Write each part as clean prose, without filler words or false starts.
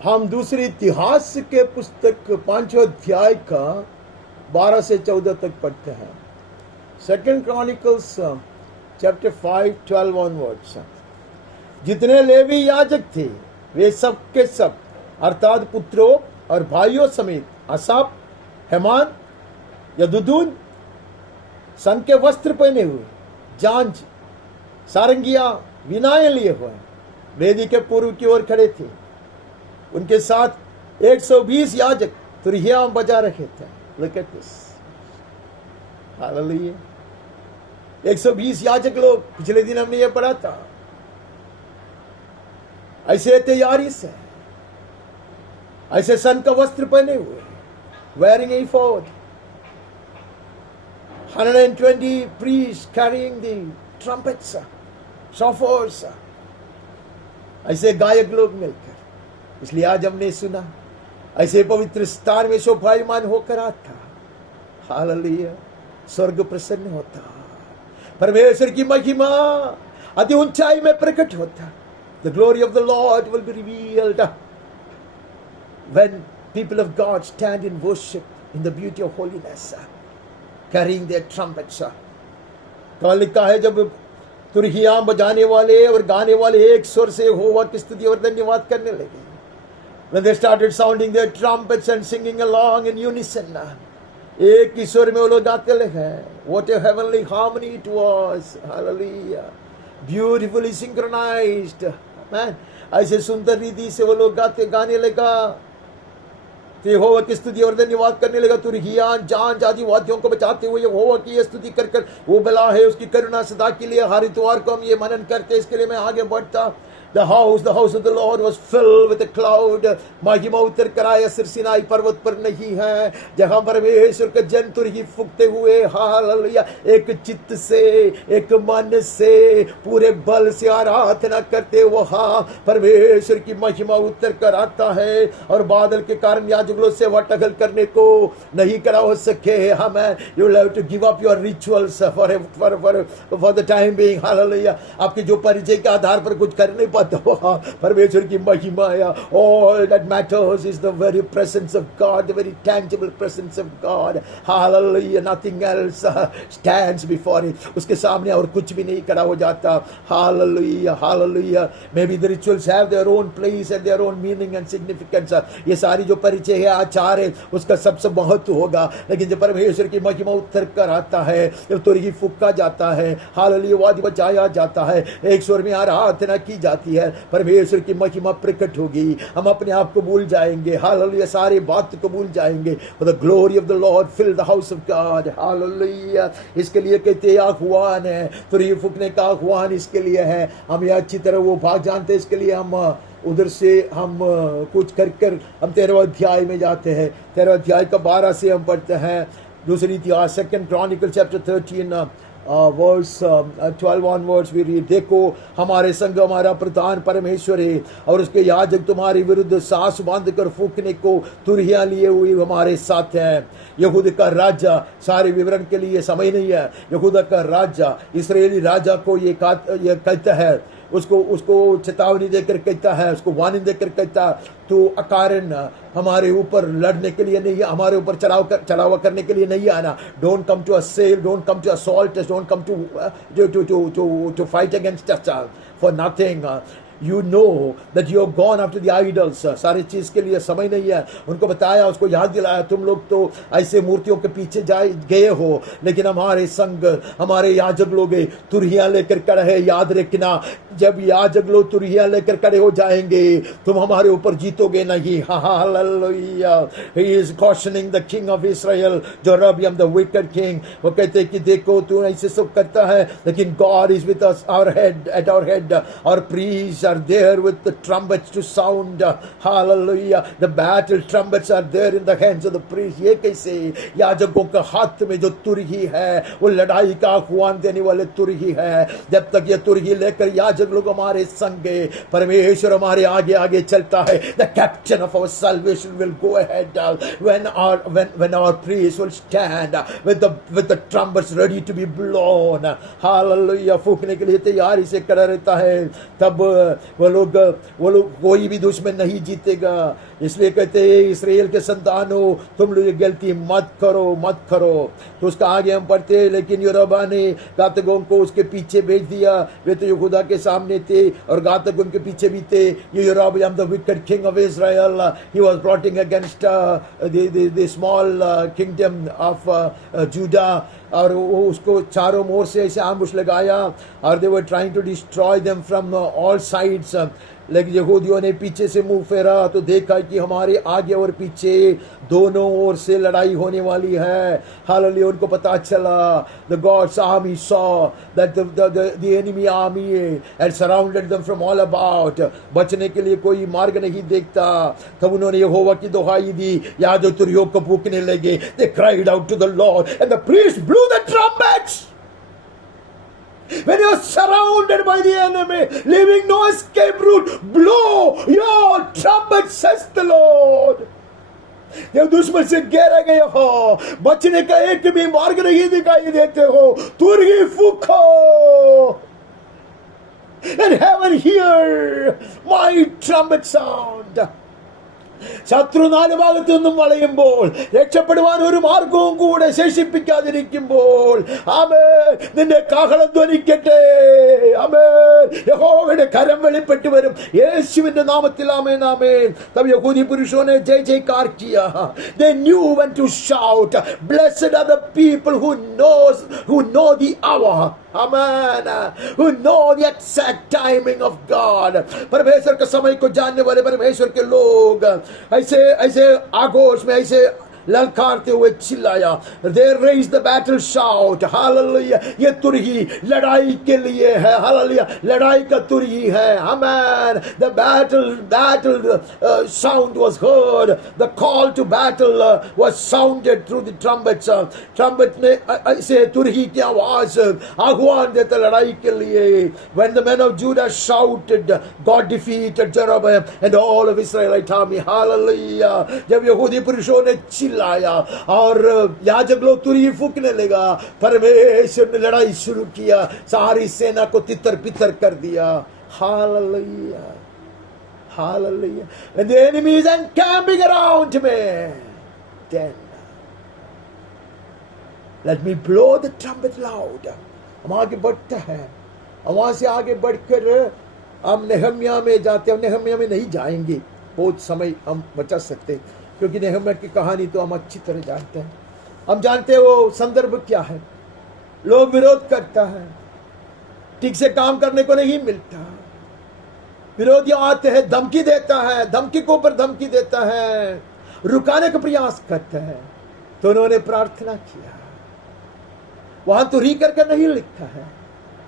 हम दूसरी इतिहास के पुस्तक 5वें अध्याय का 12 से 14 तक पढ़ते हैं। Second chronicles chapter 5 12 onwards. जितने लेवी याजक थे वे सब के सब अर्थात पुत्रों और भाइयों समेत असाप, हेमान, यदुदून सन के वस्त्र पहने हुए, जांज, सारंगिया, वीणाएं लिए हुए वेदी के पूर्व की ओर खड़े थे। उनके साथ 120 याजक तुरहिया बजा रहे थे। Look at this. Hallelujah. 120 याजक लोग, पिछले दिन हमने ये पढ़ा था। ऐसे तैयारी से, ऐसे सन का वस्त्र पहने हुए, wearing ephod, 120 priests carrying the trumpets, shofars, ऐसे गायक लोग मिलकर। इसलिए आज हमने सुना ऐसे पवित्र स्थान में शोभायमान होकर आता। हालेलुया। स्वर्ग प्रसन्न होता, परमेश्वर की महिमा अति ऊंचाई में प्रकट होता। The glory of the Lord will be revealed when people of God stand in worship in the beauty of holiness, carrying their trumpets. तो लिखा है जब तुरहिया बजाने वाले और गाने वाले एक स्वर से यहोवा की स्तुति और धन्यवाद करने लगे। When they started sounding their trumpets and singing along in unison, एक ही स्वर में वो लोग गाते लगे। What a heavenly harmony it was. Hallelujah. Beautifully synchronized. Man, ऐसे सुंदर रीति से वो लोग गाने लगा। तो यहोवा की स्तुति और धन्यवाद करने लगा। तुरहिया, जांज आदि वाद्यों को बजाते हुए यहोवा की ये स्तुति कर कर वो भला है, उसकी करुणा सदा के लिए। हर इतवार को हम ये मनन करते, इसके लिए मैं आगे बढ़ता। The house of the Lord was filled with a cloud. महिमा उतर कर आया सिरसिनाई पर्वत पर नहीं है, जहां परमेश्वर के जन तुरही फूकते हुए हालेलुया एक चित्त से, एक मन से, पूरे बल से आराधना करते वहां परमेश्वर की महिमा उतर कर आता है। और बादल के कारण याजकों से वटगल करने को नहीं करा हो सके। हमें you have to give up your rituals for the time being. Hallelujah. आपके जो परिचय के आधार पर कुछ कर नहीं परमेश्वर की महिमा आया। All that matters is the very presence of God, the very tangible presence of God. Hallelujah. Nothing else stands before it. उसके सामने और कुछ भी नहीं खड़ा हो जाता। Hallelujah, hallelujah. Maybe the rituals have their own place and their own meaning and significance. ये सारी जो परिचय है, आचार है, उसका सबसे महत्व होगा। लेकिन जब परमेश्वर की महिमा उतर कर आता है, जब तुरही फूका जाता है, हालेलुया वाद्य बजाया जाता है, एक स्वर में आराधना की जाती है, परमेश्वर की महिमा प्रकट होगी। हम अपने आप को भूल जाएंगे। हालेलुया। सारी बात को भूल जाएंगे। For the glory of the Lord fill the house of God. Hallelujah. इसके लिए कहते हैं आह्वान है, तुरही फूकने का आह्वान इसके लिए है। हम ये अच्छी तरह वो भाग जानते हैं। इसके लिए हम उधर से हम कुछ कर हम 13वें अध्याय में जाते हैं। 13वें अध्याय का 12 से हम पढ़ते हैं। दूसरी इतिहास second chronicle chapter 13 verse 12 onwards we read. देखो हमारे संग हमारा प्रधान परमेश्वर है और उसके याजक तुम्हारे विरुद्ध सास बांध कर फूकने को तुरहिया लिए हुए हमारे साथ हैं। यहूदा का राजा, सारे विवरण के लिए समय नहीं है। यहूदा का राजा इस्राएली राजा को ये कहता है, उसको चेतावनी देकर कहता है, उसको वार्निंग देकर कहता, तो अकारण हमारे ऊपर लड़ने के लिए नहीं, हमारे ऊपर चढ़ावा करने के लिए नहीं आना। Don't come to assail, don't come to assault, don't come to fight against us for nothing. You know that you have gone after the idols. सारी चीज के लिए समय नहीं है। उनको बताया, उसको याद दिलाया, तुम लोग तो ऐसे मूर्तियों के पीछे गए हो, लेकिन हमारे संग हमारे याजक लोग तुरहियां लेकर खड़े हैं। याद रखना, जब याजक लोग तुरहियां लेकर खड़े हो जाएंगे, तुम हमारे ऊपर जीतोगे नहीं। Hallelujah. He is cautioning the king of Israel, Jeroboam the wicked king. वो कहते हैं कि देखो तू ऐसे सब करता है, लेकिन God is with us, our head, at our head. Our priests are there with the trumpets to sound. Hallelujah. The battle trumpets are there in the hands of the priests. ये कैसे? याजकों के हाथ में जो तुरही है, वो लड़ाई का आह्वान देने वाले तुरही है। जब तक ये तुरही लेकर याजक परमेश्वर लोग हमारे संग है, परमेश्वर हमारे आगे आगे चलता है. The captain of our salvation will go ahead when our praise will stand with the trumpets ready to be blown. Hallelujah. फूकने के लिए तैयारी से खड़ा रहता है, तब वो लोग कोई भी दुश्मन नहीं जीतेगा. इसलिए कहते हैं इस्राएल के संतानों, तुम लोग गलती मत करो. तो उसका आगे हम पढ़ते हैं, लेकिन योराबा ने घातकों को उसके पीछे भेज दिया. वे तो यहूदा के सामने थे और घातक उनके पीछे भी थे. ये Jeroboam the wicked king of Israel, he was plotting against the small kingdom of Judah. और वो उसको चारों ओर से ऐसे आम्बुश लगाया और they were trying to destroy them from all sides. लेकिन यहूदियों ने पीछे से मुंह फेरा तो देखा कि हमारे आगे और पीछे दोनों ओर से लड़ाई होने वाली है. हालेलुया. उनको पता चला, the God's army saw that the enemy army had surrounded them from all about. बचने के लिए कोई मार्ग नहीं देखता. तब उन्होंने यहोवा की दुहाई दी, याजक तुरहियों को फूंकने लगे. They cried out to the Lord and the priest blew the trumpets. When you are surrounded by the enemy, leaving no escape route, blow your trumpet, says the Lord. जब दुश्मन से घेरे गए हो, बचने का एक भी मार्ग नहीं दिखाई देते हो, तुरही फूंको. And heaven hear my trumpet sound. ശത്രു നാല് ഭാഗത്തു നിന്നും വളയുമ്പോൾ രക്ഷപ്പെടുവാൻ ഒരു മാർഗവും കൂടെ ശേഷിപ്പിക്കാതിരിക്കുമ്പോൾ, ആമേൻ, നിന്റെ കാഹളം ധ്വനിക്കട്ടെ. ആമേൻ. യഹോവയുടെ കരം വെളിപ്പെട്ടു വരും യേശുവിന്റെ നാമത്തിൽ. ആമേൻ, ആമേൻ. तब यहूदी पुरुषों ने जय जयकार किया. They knew when to shout. Blessed are the people who know the hour. Amen. Who know the exact timing of God. परमेश्वर के समय को जानने वाले परमेश्वर के लोग ऐसे आगोश में ऐसे ललकारते हुए चिल्लाया. They raised the battle shout. Hallelujah. ये तुरही लड़ाई के लिए है. Hallelujah. लड़ाई का तुरही है. Amen. The battle sound was heard. The call to battle was sounded through the trumpets. Trumpet ने ऐसे तुरही की आवाज आह्वान देता लड़ाई के लिए. When the men of Judah shouted, God defeated Jeroboam and all of Israelite army. Hallelujah. जब यहूदी पुरुषों ने लाया और याजक लोग तुरही फूंकने लगा, परमेश्वर ने लड़ाई शुरू किया, सारी सेना को तितर बितर कर दिया. Hallelujah. Hallelujah. And the enemy is encamping around me. Then let me blow the trumpet loud. हम आगे बढ़ते हैं. हम वहां से आगे बढ़कर हम नेहम्या में जाते हैं. नेहम्या में नहीं जाएंगे, बहुत समय हम बचा सकते हैं, क्योंकि नेहम्या की कहानी तो हम अच्छी तरह जानते हैं. हम जानते हैं वो संदर्भ क्या है. लोग विरोध करता है, ठीक से काम करने को नहीं मिलता, विरोधियों आते हैं, धमकी देता है, धमकी के ऊपर धमकी देता है, रुकाने का प्रयास करता है. तो उन्होंने प्रार्थना किया. वहां तो री करके नहीं लिखता है,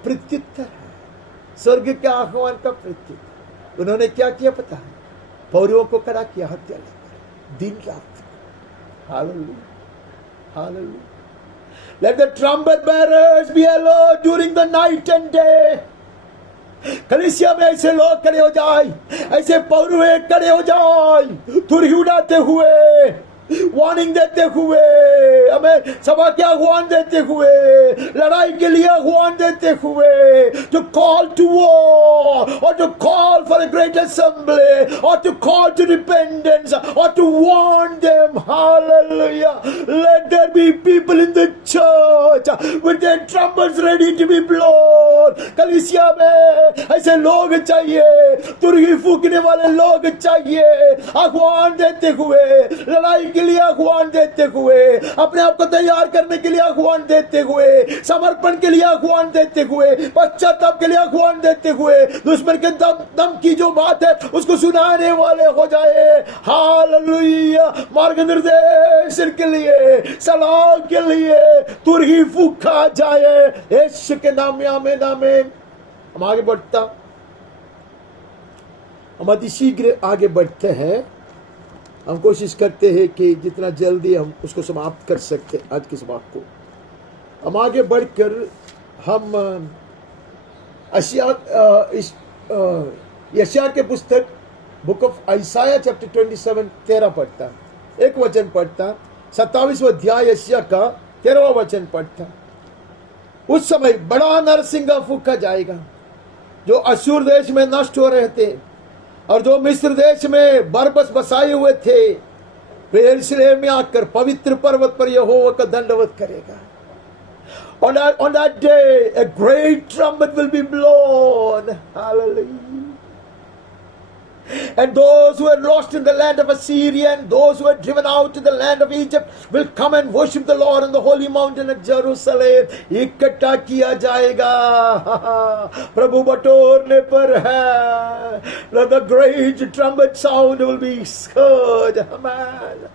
प्रत्युत्तर है, स्वर्ग के आह्वान का प्रत्युत्तर. उन्होंने क्या किया पता है? पौरवों को खड़ा किया हत्या लेकर दिन रात. Hallelujah. Hallelujah. Let the trumpet bearers be alert during the night and day. कलीसिया में ऐसे लोग खड़े हो जाए, ऐसे पौरवे खड़े हो जाए, तुरही उड़ाते हुए, वार्निंग देते हुए, हमें सभा के आह्वान देते हुए, लड़ाई के लिए आह्वान देते हुए, to call to war or to call for a great assembly or to call to repentance or to warn them. Hallelujah. Let there be people in the church with their trumpets ready to be blown. कलीसिया में ऐसे लोग चाहिए, तुरही फूंकने वाले लोग चाहिए, आह्वान देते हुए, लड़ाई के लिए आह्वान देते हुए, अपने आप को तैयार करने के लिए आह्वान देते हुए, समर्पण के लिए आह्वान देते हुए, पश्चाताप के लिए आह्वान देते हुए, दुश्मन के दम की जो बात है उसको सुनाने वाले हो जाए. हालेलुया. मार्ग निर्देश के लिए, सलाह के लिए तुरही फूंका जाए यीशु के नाम में. आमीन, आमीन. हम आगे बढ़ता, हम अति शीघ्र आगे बढ़ते हैं. हम कोशिश करते हैं कि जितना जल्दी हम उसको समाप्त कर सकते आज की सभा को. हम आगे बढ़कर हम यशायाह के पुस्तक बुक ऑफ आइसाया चैप्टर 27 13 पढ़ता, एक वचन पढ़ता, 27वां अध्याय यशायाह का 13वां वचन पढ़ता। उस समय बड़ा नरसिंगा फूंका जाएगा, जो अश्शूर देश में नष्ट हो रहे थे और जो मिस्र देश में बरबस बसाए हुए थे, वे यरूशलेम में आकर पवित्र पर्वत पर यहोवा का दंडवत करेगा। On that day, a great trumpet will be blown. Hallelujah. And those who are lost in the land of Assyria and those who are driven out to the land of Egypt will come and worship the Lord on the holy mountain of Jerusalem. इकट्ठा किया जाएगा, प्रभु बटोरने पर है। The great trumpet sound will be heard. Amen.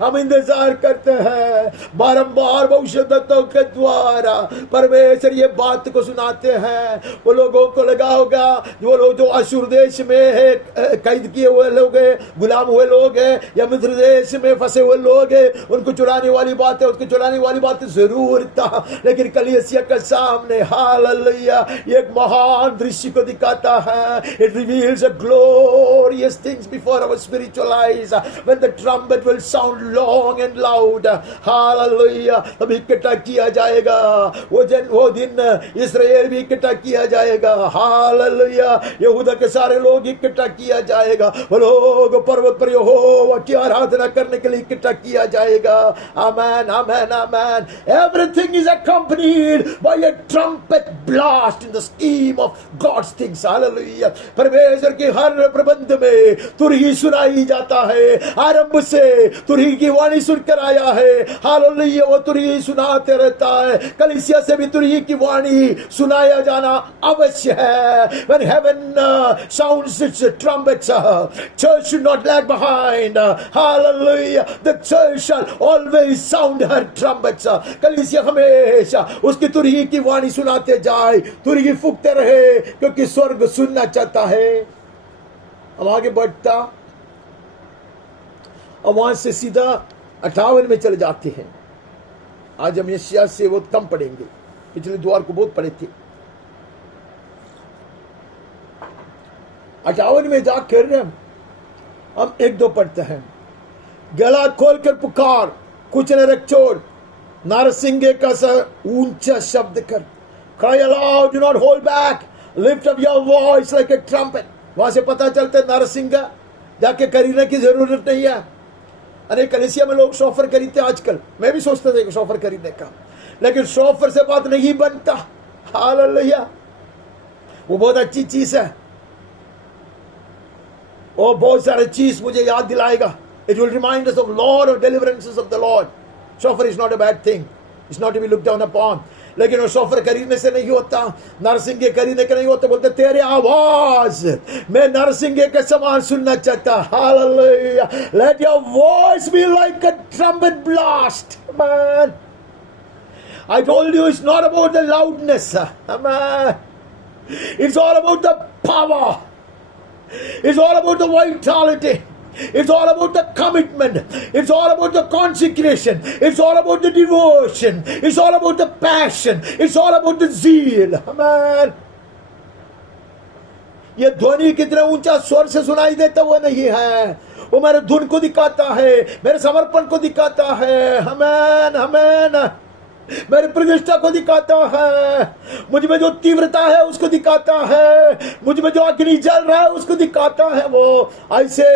हम इंतजार करते हैं, बारंबार भविष्यद्वक्ताओं के द्वारा परमेश्वर ये बात को सुनाते हैं। वो लोगों को लगा होगा, वो लोग जो अश्शूर देश में है, कैद किए हुए लोग हैं, गुलाम हुए लोग हैं, या मिस्र देश में फंसे हुए लोग हैं, उनको चुराने वाली बात है, उसको चुराने वाली बात जरूर था, लेकिन कलीसिया के सामने हालेलुया एक महान दृश्य को दिखाता है। It reveals a glorious things before our spiritual eyes when the trumpet will sound long and loud. Hallelujah. तब इकट्ठा किया जाएगा, वो दिन इस्राएल भी इकट्ठा किया जाएगा। Hallelujah. यहूदा के सारे लोग इकट्ठा किया जाएगा, वो लोग पर्वत पर यहोवा की आराधना करने के लिए इकट्ठा किया जाएगा। Amen, amen, amen. Everything is accompanied by a trumpet blast in the scheme of God's things. Hallelujah. परमेश्वर के हर प्रबंध में तुरही सुनाई जाता है, आरंभ से तुरही की वाणी सुनकर आया है। हालेलुया, वो तुरही सुनाते रहता है। कलीसिया से भी तुरही की वाणी सुनाया जाना अवश्य है। When heaven sounds its trumpets, church should not lag behind. Hallelujah. The church shall always sound her trumpets. कलीसिया हमेशा उसकी तुरही की वाणी सुनाते जाए, तुरही फूंकते रहे, क्योंकि स्वर्ग सुनना चाहता है। हम आगे बढ़ता और वहां से सीधा 58 में चले जाते हैं। आज हम यशायाह से बहुत कम पढ़ेंगे, पिछले द्वार को बहुत पढ़े थे। 58 में जाकर हम 1-2 पढ़ते हैं। गला खोलकर पुकार, कुछ न रख छोड़, नारसिंगे का सा ऊंचा शब्द कर। Cry aloud, do not hold back, lift up your voice like a trumpet. वहां से पता चलता है नारसिंगा जाके खरीदने की जरूरत नहीं है। अनेक कलीसिया में लोग शोफर खरीदते आजकल, मैं भी सोचता था कि शोफर खरीदने का, लेकिन शोफर से बात नहीं बनता। हालेलुया, वो बहुत अच्छी चीज है, वो बहुत सारे चीज मुझे याद दिलाएगा। It will remind us of Lord or deliverances of the Lord. Shofar is not a bad thing. It's not to be looked down upon. लेकिन वो शोफर खरीदने से नहीं होता, नरसिंगे खरीदने के नहीं होता। बोलते तेरे आवाज मैं नरसिंगे के समान सुनना चाहता। Hallelujah, let your voice be like a trumpet blast. Amen. I told you it's not about the loudness. Amen. It's all about the power. It's all about the vitality. It's all about the commitment. It's all about the consecration. It's all about the devotion. It's all about the passion. It's all about the zeal. Amen. ये ध्वनि कितना ऊंचा स्वर से सुनाई देता वो नहीं है, वो मेरे धुन को दिखाता है, मेरे समर्पण को दिखाता है। आमेन, आमेन। मेरी प्रतिष्ठा को दिखाता है, मुझ में जो तीव्रता है उसको दिखाता है, मुझ में जो अग्नि जल रहा है उसको दिखाता है। वो ऐसे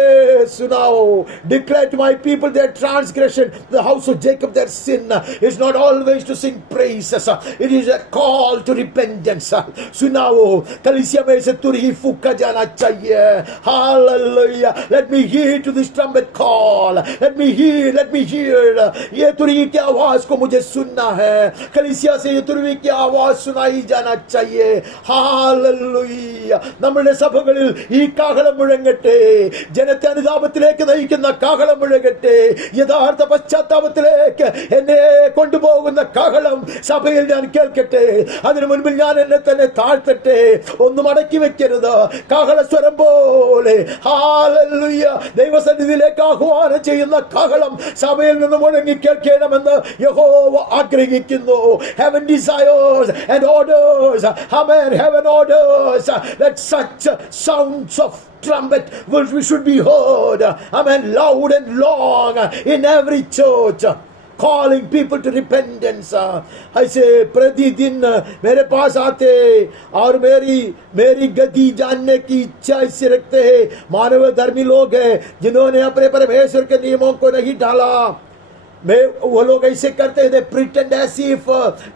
सुनाओ, declare to my people their transgression, the house of Jacob their sin. It's not always to sing praises, it is a call to repentance. सुनाओ, कलीसिया में से तुरही फूंका जाना चाहिए। Hallelujah, let me hear to this trumpet call, let me hear ये तुरही की आवाज को मुझे सुनना है। कलीसिया से ये तुरही की आवाज सुनाई जाना चाहिए। हालेलुया, നമ്മുടെ സഭകളിൽ ഈ കാഹളം മുഴങ്ങട്ടെ, ജനത്തെ അനുതാപത്തിലേക്ക് നയിക്കുന്ന കാഹളം മുഴങ്ങട്ടെ, യഥാർത്ഥ പശ്ചാത്താപത്തിലേക്ക് എന്നെ കൊണ്ടുപോകുന്ന കാഹളം സഭയിൽ ഞാൻ കേൾക്കട്ടെ। അതിനു മുൻപിൽ ഞാൻ എന്നെ തന്നെ താഴ്ത്തട്ടെ, ഒന്നും അടക്കി വെക്കരുത്, കാഹളസ്വരം പോലെ। ഹാലെലൂയ, ദൈവസന്നിധിയിലേക്ക് ആഹ്വാനം ചെയ്യുന്ന കാഹളം സഭയിൽ നിന്ന് മുഴങ്ങി കേൾക്കണമെന്ന് യഹോവ ആഗ്രഹിക്കുന്നു. ജീവിക്കുന്നു. Heaven desires and orders. Amen. Heaven orders that such sounds of trumpet we should be heard. Amen. Loud and long in every church. Calling people to repentance. ऐसे प्रतिदिन मेरे पास आते और मेरी गति जानने की इच्छा इससे रखते हैं. मानव धर्मी लोग हैं जिन्होंने अपने परमेश्वर के नियमों को नहीं डाला. वो लोग ऐसे करते हैं. they pretend as if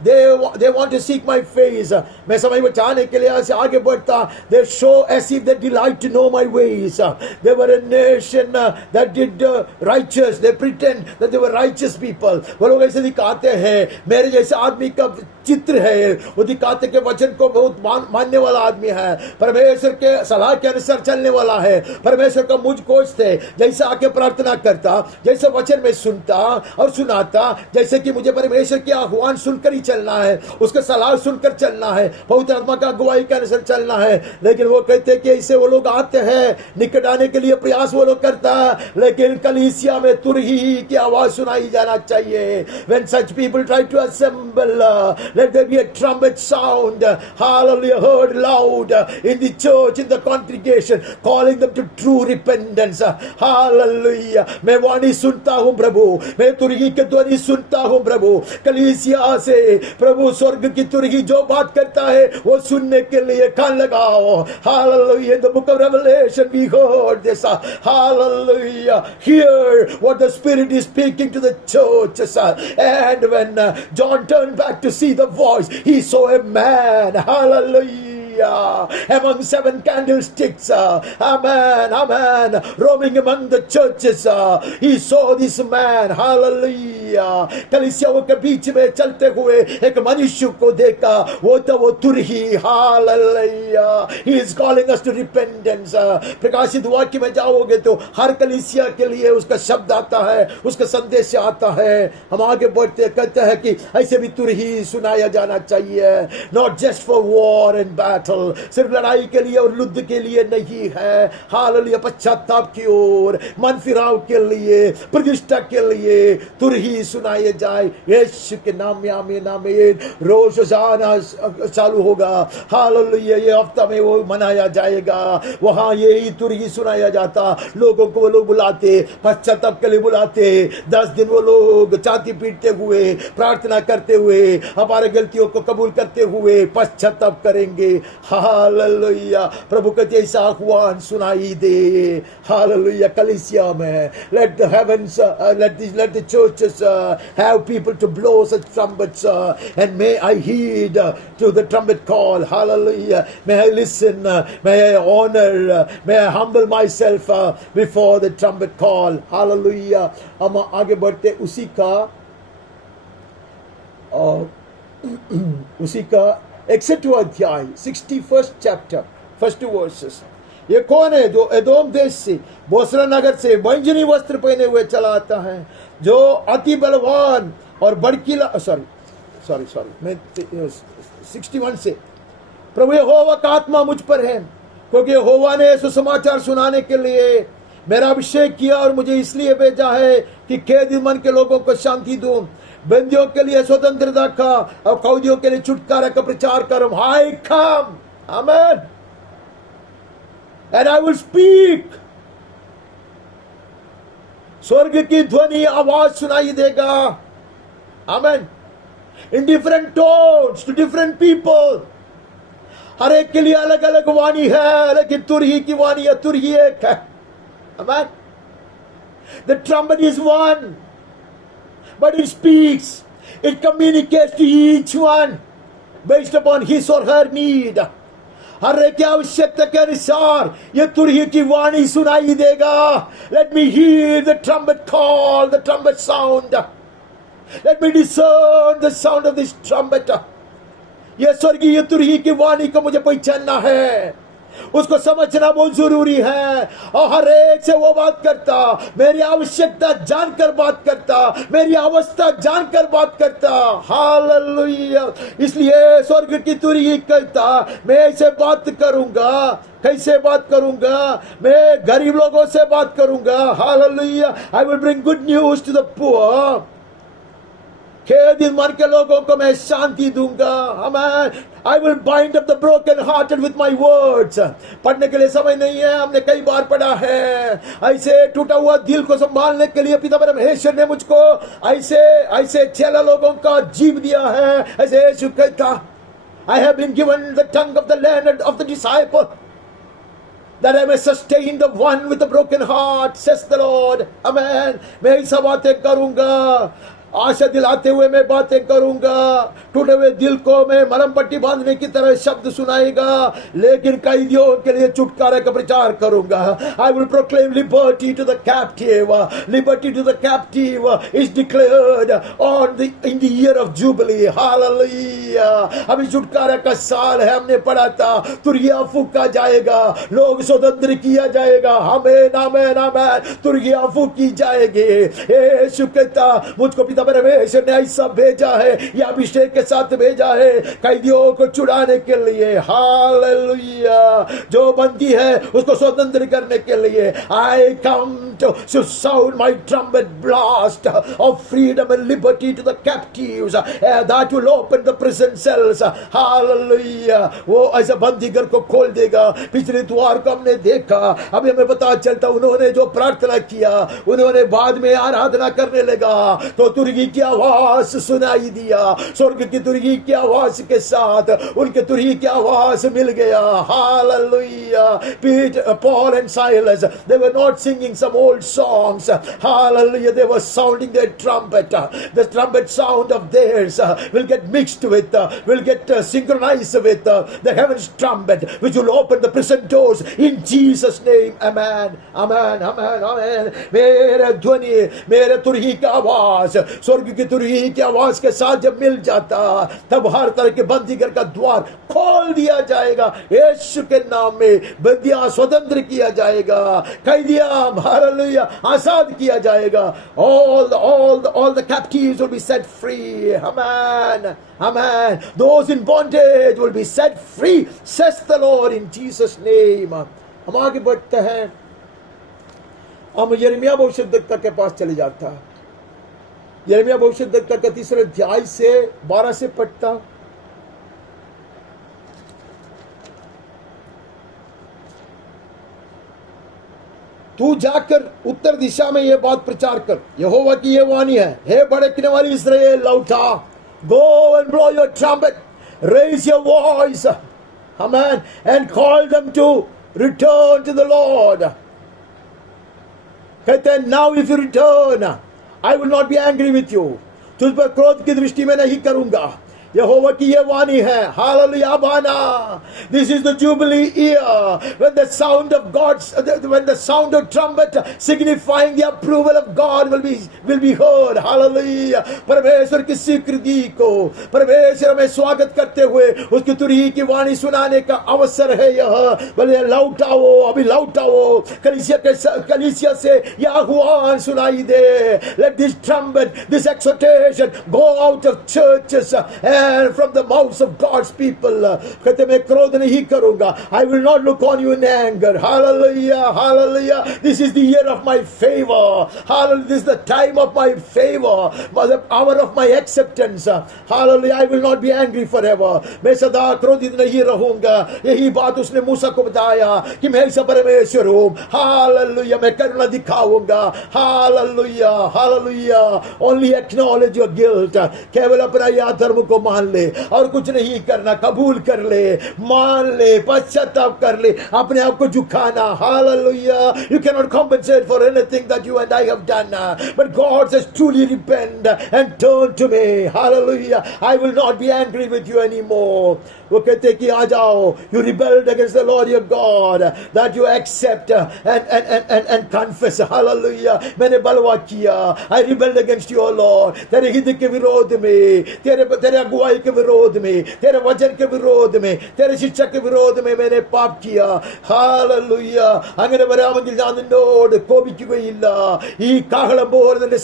they want to seek my face. मैं समय बचाने के लिए ऐसे आगे बढ़ता. they show as if they delight to know my ways. they were a nation that did righteous. they pretend that they were righteous people. वो लोग ऐसे दिखाते हैं मेरे जैसे आदमी का चित्र है. वो दिखाते के वचन को बहुत मानने वाला आदमी है, परमेश्वर के सलाह के अनुसार चलने वाला है, परमेश्वर का मुझ खोजते, जैसे आके प्रार्थना करता, जैसे वचन में सुनता और सुनाता, जैसे कि मुझे परमेश्वर की आह्वान सुनकर ही चलना है, उसका सलाह सुनकर चलना है, पवित्र आत्मा का अगुवाई के अनुसार चलना है. लेकिन वो कहते हैं कि ऐसे वो लोग आते हैं, निकट आने के लिए प्रयास वो लोग करता है, लेकिन कलीसिया में तुरही की आवाज सुनाई जाना चाहिए. When such people try to assemble, let there be a trumpet sound, hallelujah, heard loud in the church, in the congregation, calling them to true repentance. Hallelujah. मैं वाणी सुनता हूँ प्रभु, मैं तुरही के ध्वनि सुनता हूँ प्रभु. कलीसिया से प्रभु स्वर्ग की तुरही जो बात करता है वो सुनने के लिए कान लगाओ. Hallelujah. In the book of Revelation we heard this. Hallelujah. Hear what the Spirit is speaking to the churches. And when John turned back to see the voice, he saw a man. Hallelujah. Among 7 candlesticks. Amen. Amen. Roaming among the churches. He saw this man. Hallelujah. कलीसियाओं के बीच में चलते हुए एक मनुष्य को देखा. वो तो वो तुरही. Hallelujah. He is calling us to repentance. प्रकाशित वाक्य में जाओगे तो हर कलीसिया के लिए उसका शब्द आता है, उसका संदेश आता है. हम आगे बढ़ते कहते हैं कि ऐसे भी तुरही सुनाया जाना चाहिए. Not just for war and battle. सिर्फ लड़ाई के लिए और युद्ध के लिए नहीं है. हालेलुया. पश्चाताप की ओर, मन फिराव के लिए, प्रतिष्ठा के लिए तुरही सुनाए जाए. यीशु के नाम में आमीन आमीन. रोज जाना चालू होगा. हालेलुया. ये हफ्ता में वो मनाया जाएगा. वहां यही तुरही सुनाया जाता. लोगों को वो लोग बुलाते, पश्चाताप के लिए बुलाते. 10 दिन वो लोग छाती पीटते हुए, प्रार्थना करते हुए, हमारे गलतियों को कबूल करते हुए पश्चाताप करेंगे. हालेलुया. प्रभु का जैसा आह्वान सुनाई दे. हालेलुया. कलीसिया में let the heavens let the churches have people to blow such trumpets, and may I heed to the trumpet call. Hallelujah. May I listen, may I honor, may I humble myself before the trumpet call. Hallelujah. हम आगे बढ़ते उसी का 61वां अध्याय 61st chapter first 2 verses. ये कौन है जो एदोम देश से, बोसरा नगर से बैंगनी वस्त्र पहने हुए चला आता है, जो अति बलवान और भड़कीला सॉरी मैं 61 से. प्रभु यहोवा का आत्मा मुझ पर है, क्योंकि यहोवा ने सुसमाचार सुनाने के लिए मेरा अभिषेक किया और मुझे इसलिए भेजा है कि कैदी मन के लोगों को शांति दूं, बंदियों के लिए स्वतंत्रता का और कैदियों के लिए छुटकारा का प्रचार करूं. I come, amen, and I will speak. स्वर्ग की ध्वनि आवाज सुनाई देगा. amen, in different tones to different people. हर एक के लिए अलग अलग वाणी है, लेकिन तुरही की वाणी है, तुरही एक है. amen. The trumpet is one, but it speaks, it communicates to each one based upon his or her need. हर एक की आवश्यकता के अनुसार ये तुरही की वाणी सुनाई देगा. Let me hear the trumpet call, the trumpet sound. Let me discern the sound of this trumpet. ये स्वर्गीय तुरही की वाणी को मुझे पहचानना है, उसको समझना बहुत जरूरी है. और हर एक से वो बात करता, मेरी आवश्यकता जानकर बात करता, मेरी अवस्था जानकर बात करता. हालेलुया. इसलिए स्वर्ग की तुरही कहता, मैं ऐसे बात करूंगा. कैसे बात करूंगा? मैं गरीब लोगों से बात करूंगा. Hallelujah. I will bring good news to the poor. खेदित मन के लोगों को मैं शांति दूंगा। आमेन। I will bind up the broken hearted with my words. पढ़ने के लिए समय नहीं है, हमने कई बार पढ़ा है। ऐसे टूटा हुआ दिल को संभालने के लिए पिता परमेश्वर ने मुझको ऐसे चेला लोगों का जीव दिया है। ऐसे यीशु कहता, I have been given the tongue of the learned of the disciple, that I may sustain the one with a broken heart, says the Lord. Amen. मैं ऐसा बातें करूंगा, आशा दिलाते हुए मैं बातें करूंगा, टूटे हुए दिल को मैं मरहम पट्टी बांधने की तरह शब्द सुनाएगा, लेकिन कैदियों के लिए छुटकारे का प्रचार करूंगा। I will proclaim liberty to the captive. Liberty to the captive is declared in the year of Jubilee. Hallelujah. अभी छुटकारा का साल है, हमने पढ़ा था, तुरहिया फूका जाएगा, लोग स्वतंत्र किया जाएगा। आमेन आमेन आमेन। तुरहिया फूकी जाएगी। यीशु कहता, मुझको पिता परमेश्वर ने ऐसा भेजा है, या अभिषेक के साथ भेजा है, कैदियों को छुड़ाने के लिए। हालेलुया। जो बंदी है उसको स्वतंत्र करने के लिए। I come to sound my trumpet blast of freedom and liberty to the captives, that will open the prison cells. Hallelujah. वो ऐसा बंदी घर को खोल देगा। पिछले द्वार को हमने देखा, अभी हमें पता चलता उन्होंने जो प्रार्थना किया, उन्होंने बाद में आराधना करने लगा तो तुरही की आवाज सुनाई दिया। स्वर्ग की तुरही की आवाज के साथ उनके तुरही की आवाज मिल गया। Hallelujah. Paul and Silas, they were not singing some old songs. Hallelujah. They were sounding their trumpet. The trumpet sound of theirs will get mixed with, will get synchronized with the heaven's trumpet, which will open the prison doors in Jesus' name. Amen. Amen. Amen. Amen. मेरे ध्वनि, मेरे तुरही की आवाज स्वर्ग की तुरही की आवाज के साथ जब मिल जाता, तब हर तरह के बंदीगर का द्वार खोल दिया जाएगा। यीशु के नाम में बंदियां स्वतंत्र किया जाएगा, कैदियां हालेलुया आजाद किया जाएगा। All the captives will be set free. Amen. Amen. Those in bondage will be set free, says the Lord, in Jesus' name. हम आगे बढ़ते हैं। हम यिर्मयाह भविष्यद्वक्ता के पास चले जाता। यिर्मयाह भविष्यद्वक्ता का 3 अध्याय से 12 से पढ़ता। तू जाकर उत्तर दिशा में यह बात प्रचार कर, यहोवा की यह वाणी है, हे भड़कने वाली इस्राएल लौटा। Go and blow your trumpet, raise your voice, amen, and call them to return to the Lord. कहते हैं, now if you return, I will not be angry with you. तुझ पर क्रोध की दृष्टि में नहीं करूंगा। यहोवा की ये वाणी है। हालेलुया बाना। This is the jubilee year when the sound of trumpet signifying the approval of God will be heard. Hallelujah. परमेश्वर की स्वीकृति को, परमेश्वर में स्वागत करते हुए उसकी तुरही की वाणी सुनाने का अवसर है यह। बोले लौटाओ, अभी लौटाओ। कलीसिया से यह आह्वान सुनाई दे। Let this trumpet, this exhortation go out of churches and from the mouths of God's people. कहते मैं क्रोध नहीं करूंगा। I will not look on you in anger. Hallelujah, hallelujah. This is the year of my favor. Hallelujah. This is the time of my favor, the hour of my acceptance. Hallelujah. I will not be angry forever. मैं सदा क्रोधित नहीं रहूंगा। यही बात उसने मूसा को बताया कि मैं ऐसा परमेश्वर हूं। Hallelujah. मैं करुणा दिखाऊंगा। Hallelujah, hallelujah. Only acknowledge your guilt. केवल अपना यह धर्म को मान ले और कुछ नहीं करना, कबूल कर ले, मान ले, पश्चाताप कर ले, अपने आप को झुकाना। Hallelujah. You cannot compensate for anything that you and I have done, but God says truly repent and turn to me. Hallelujah. I will not be angry with you anymore. वो कहते कि आ जाओ, you rebelled against the Lord your God, that you accept and confess. Hallelujah. मैंने बलवा किया, I rebelled against you, Lord. तेरे हित के विरोध में, तेरे अगुवाई के विरोध में, तेरे वचन के विरोध में, तेरे शिक्षा के विरोध में मैंने पाप किया. हालेलൂया. അങ്ങനെ വരാമെങ്കിൽ ഞാൻ നിന്നോട് കോപിക്കുകയില്ല. ഈ കാഹളം പോലെ നിന്റെ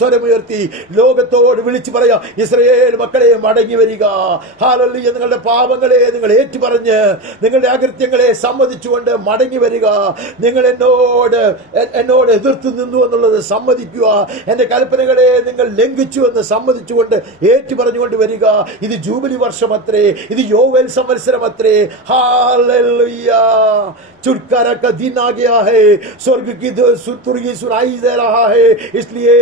സ്വരമുയർത്തി ലോകത്തോട് വിളിച്ചു പറയാ, ഇസ്രായേൽ മക്കളെ മടങ്ങി വരിക. ഹല്ലേലൂയ. നിങ്ങളുടെ പാപങ്ങളെ നിങ്ങൾ ഏറ്റുപറഞ്ഞ് നിങ്ങളുടെ അകൃത്യങ്ങളെ സമ്മതിച്ചുകൊണ്ട് മടങ്ങി വരിക. നിങ്ങൾ എന്നോട് എതിർത്ത് നിന്നു എന്നുള്ളത് സമ്മതിക്കുക. എന്റെ കൽപ്പനകളെ നിങ്ങൾ ലംഘിച്ചു എന്ന് സമ്മതിച്ചുകൊണ്ട് ഏറ്റുപറഞ്ഞുകൊണ്ട് വരിക. ഇത് ജൂബിലി വർഷമത്രേ, ഇത് യോവേൽ സംവത്സരമത്രേ. हालेलुया. छुटकारा का दिन आ गया है. स्वर्ग की तुरही सुनाई दे रहा है. इसलिए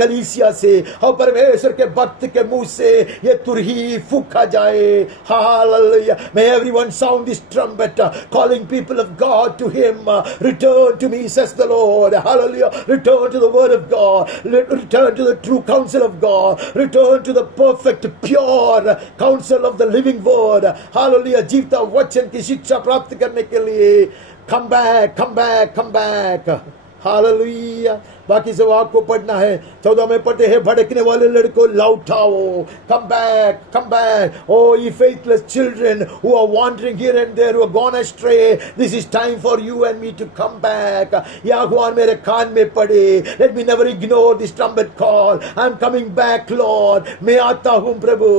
कलीसिया से और परमेश्वर के भक्त के मुंह से ये तुरही फूका जाए. Hallelujah. May everyone sound this trumpet, calling people of God to him. Return to me, says the Lord. Hallelujah. Return to the word of God. Return to the true counsel of God. Return to the perfect, pure counsel of the living word. Hallelujah. जीवता वचन की शिक्षा प्राप्त करने के लिए come back, come back, come back. Hallelujah. बाकी सब आपको पढ़ना है. 14 में पढ़ते हैं, भड़कने वाले लड़कों लौटाओ. Come back, come back. Oh, ye faithless children who are wandering here and there, who are gone astray, this is time for you and me to come back. या भगवान मेरे कान में पड़े. Let me never ignore this trumpet call. I'm coming back, Lord. मैं आता हूँ प्रभु.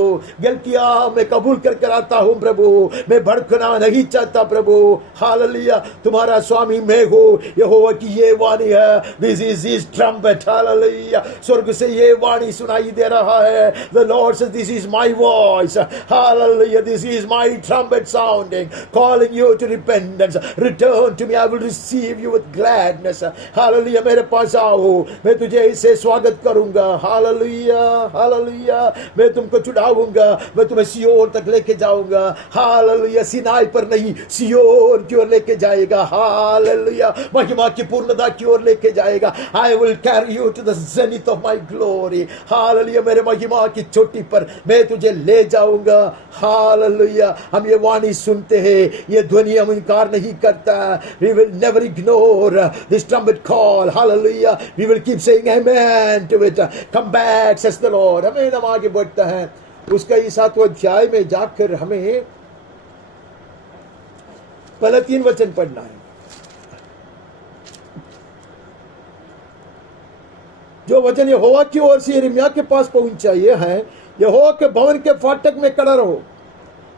गलतियां मैं कबूल कर आता हूँ प्रभु. मैं भड़कना नहीं चाहता प्रभु. हालेलुया. तुम्हारा स्वामी मैं हूँ. यहोवा की ये वाणी है. This is his trumpet. Hallelujah. स्वर्ग से ये वाणी सुनाई दे रहा है. The Lord says, this is my voice. Hallelujah. This is my trumpet sounding, calling you to repentance. Return to me. I will receive you with gladness. Hallelujah. मेरे पास आओ, मैं तुझे इसे स्वागत करूंगा. Hallelujah. Hallelujah. मैं तुमको चुड़ाऊंगा, मैं तुम्हें सियोन तक लेके जाऊंगा. Hallelujah. सिनाई पर नहीं, सियोन की ओर लेके जाएगा. Hallelujah. महिमा की पूर्णता की ओर लेके जाएगा. I will carry you to the zenith of my glory. Hallelujah. मेरे महिमा की चोटी पर मैं तुझे ले जाऊंगा. Hallelujah. हम ये वाणी सुनते हैं, ये ध्वनि हम इनकार नहीं करता. We will never ignore this trumpet call. Hallelujah. We will keep saying amen to it. Come back, says the Lord. हमें हम आगे बढ़ता है. उसका इस 7वें अध्याय में जाकर हमें पहले 3 वचन पढ़ना है. जो वचन यहोवा की ओर से यिर्मयाह के पास पहुंचा ये है, यहोवा के भवन के फाटक में खड़ा रहो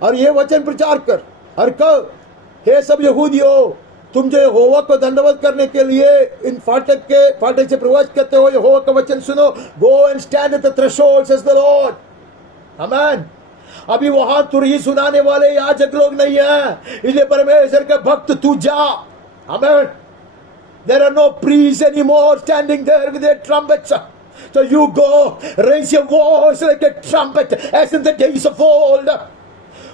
और ये वचन प्रचार कर और कहो, हे सब यहूदियों, तुम जो यहोवा को दंडवत करने के लिए इन फाटक से प्रवेश करते हो, यहोवा का वचन सुनो. Go and stand at the threshold, says the lord. आमेन. अभी वहां तुरही सुनाने वाले याजक लोग नहीं है, इसलिए परमेश्वर के भक्त तू जा. आमेन. There are no priests anymore standing there with their trumpets. So you go, raise your voice like a trumpet as in the days of old.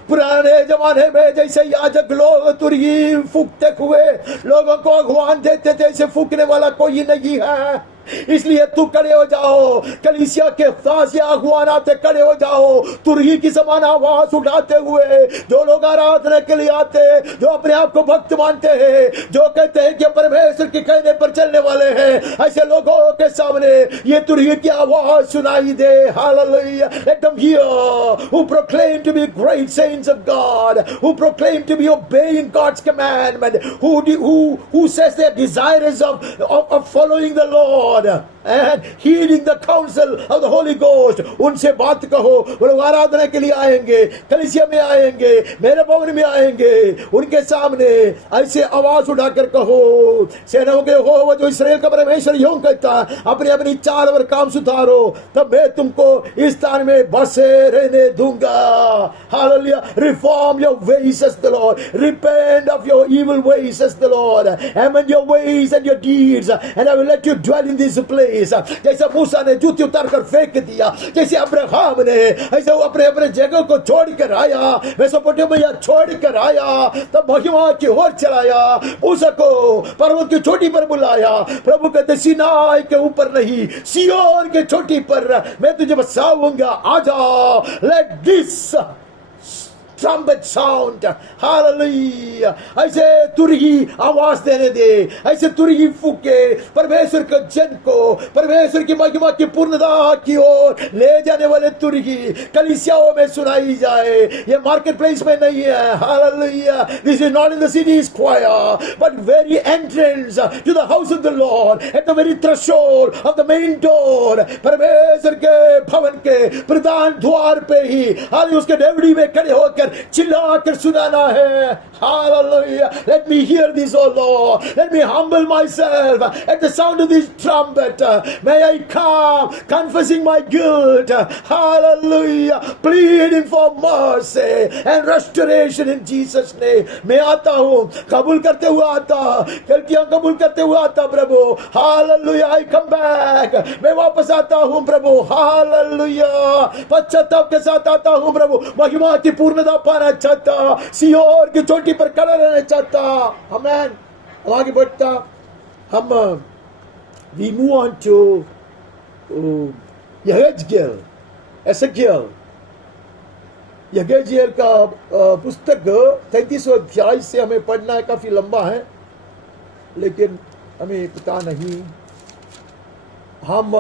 पुराने जमाने में जैसे याजक लोग तुरही फूकते हुए लोगों को आह्वान देते थे, ऐसे फूकने वाला कोई नहीं है. इसलिए तू खड़े हो जाओ. कलीसिया के पास ये आह्वान आते, खड़े हो जाओ तुरही की समान आवाज उठाते हुए. जो लोग आराधना के लिए आते, जो अपने आप को भक्त मानते हैं, जो कहते हैं कि परमेश्वर के कहने पर चलने वाले हैं, ऐसे लोगों के सामने ये तुरही की आवाज सुनाई दे. Hallelujah. Let them hear who proclaim to be great saints of God, who proclaim to be obeying God's commandment, who says they are desirous of following the Lord and heeding the counsel of the Holy Ghost. उनसे बात कहो. वो लोग आराधना के लिए आएंगे, कलीसिया में आएंगे, मेरे भवन में आएंगे. उनके सामने ऐसे आवाज उठाकर कहो, सेनाओं के यहोवा जो इस्राएल का परमेश्वर यूं कहता, अपनी अपनी चाल और काम सुधारो, तब मैं तुमको इस स्थान में बसे रहने दूंगा. Hallelujah. Reform your ways, says the Lord. Repent of your evil ways, says the Lord. Amend your ways and your deeds, and I will let you dwell in this place. जैसे मूसा ने जूती उतार कर फेंक दिया, जैसे अब्राहम ने ऐसे अपने अपने जगह को छोड़कर आया, मेसोपोटामिया छोड़कर आया, तब महिमा की ओर चलाया. मूसा को पर्वत की चोटी पर बुलाया. प्रभु कहते, सिनाई के ऊपर नहीं, सिय्योन के चोटी पर मैं तुझे बसाऊंगा. आजा. Let this trumpet sound. Hallelujah. ऐसे तुरही आवाज देने दे, ऐसे तुरही फूके परमेश्वर के जन को परमेश्वर की महिमा की पूर्णता की ओर ले जाने वाले तुरही कलीसियाओं में सुनाई जाए. ये मार्केट प्लेस में नहीं है. Hallelujah. This is not in the city's choir, but very entrance to the house of the Lord, at the very threshold of the main door. परमेश्वर के भवन के प्रधान द्वार पे ही हाल उसके डेवड़ी में खड़े होकर चिल्लाकर सुनाना है. Hallelujah. Let me hear this, O Lord. Let me humble myself at the sound of this trumpet. May I come confessing my guilt. Hallelujah. Pleading for mercy and restoration in Jesus' name. मैं आता हूँ, कबूल करते हुए आता, गलतियां कबूल करते हुए आता प्रभु. Hallelujah. I come back. मैं वापस आता हूँ प्रभु. Hallelujah. पश्चाताप के साथ आता हूँ प्रभु. महिमा की पूर्णता पाना चाहता, सियोन की चोटी पर खड़ा रहना चाहता. Amen. हम आगे बढ़ता, हम we move on to यहेजकेल, एसेकियल. यहेजकेल का पुस्तक 33वां अध्याय से हमें पढ़ना है. काफी लंबा है लेकिन हमें पता नहीं. हम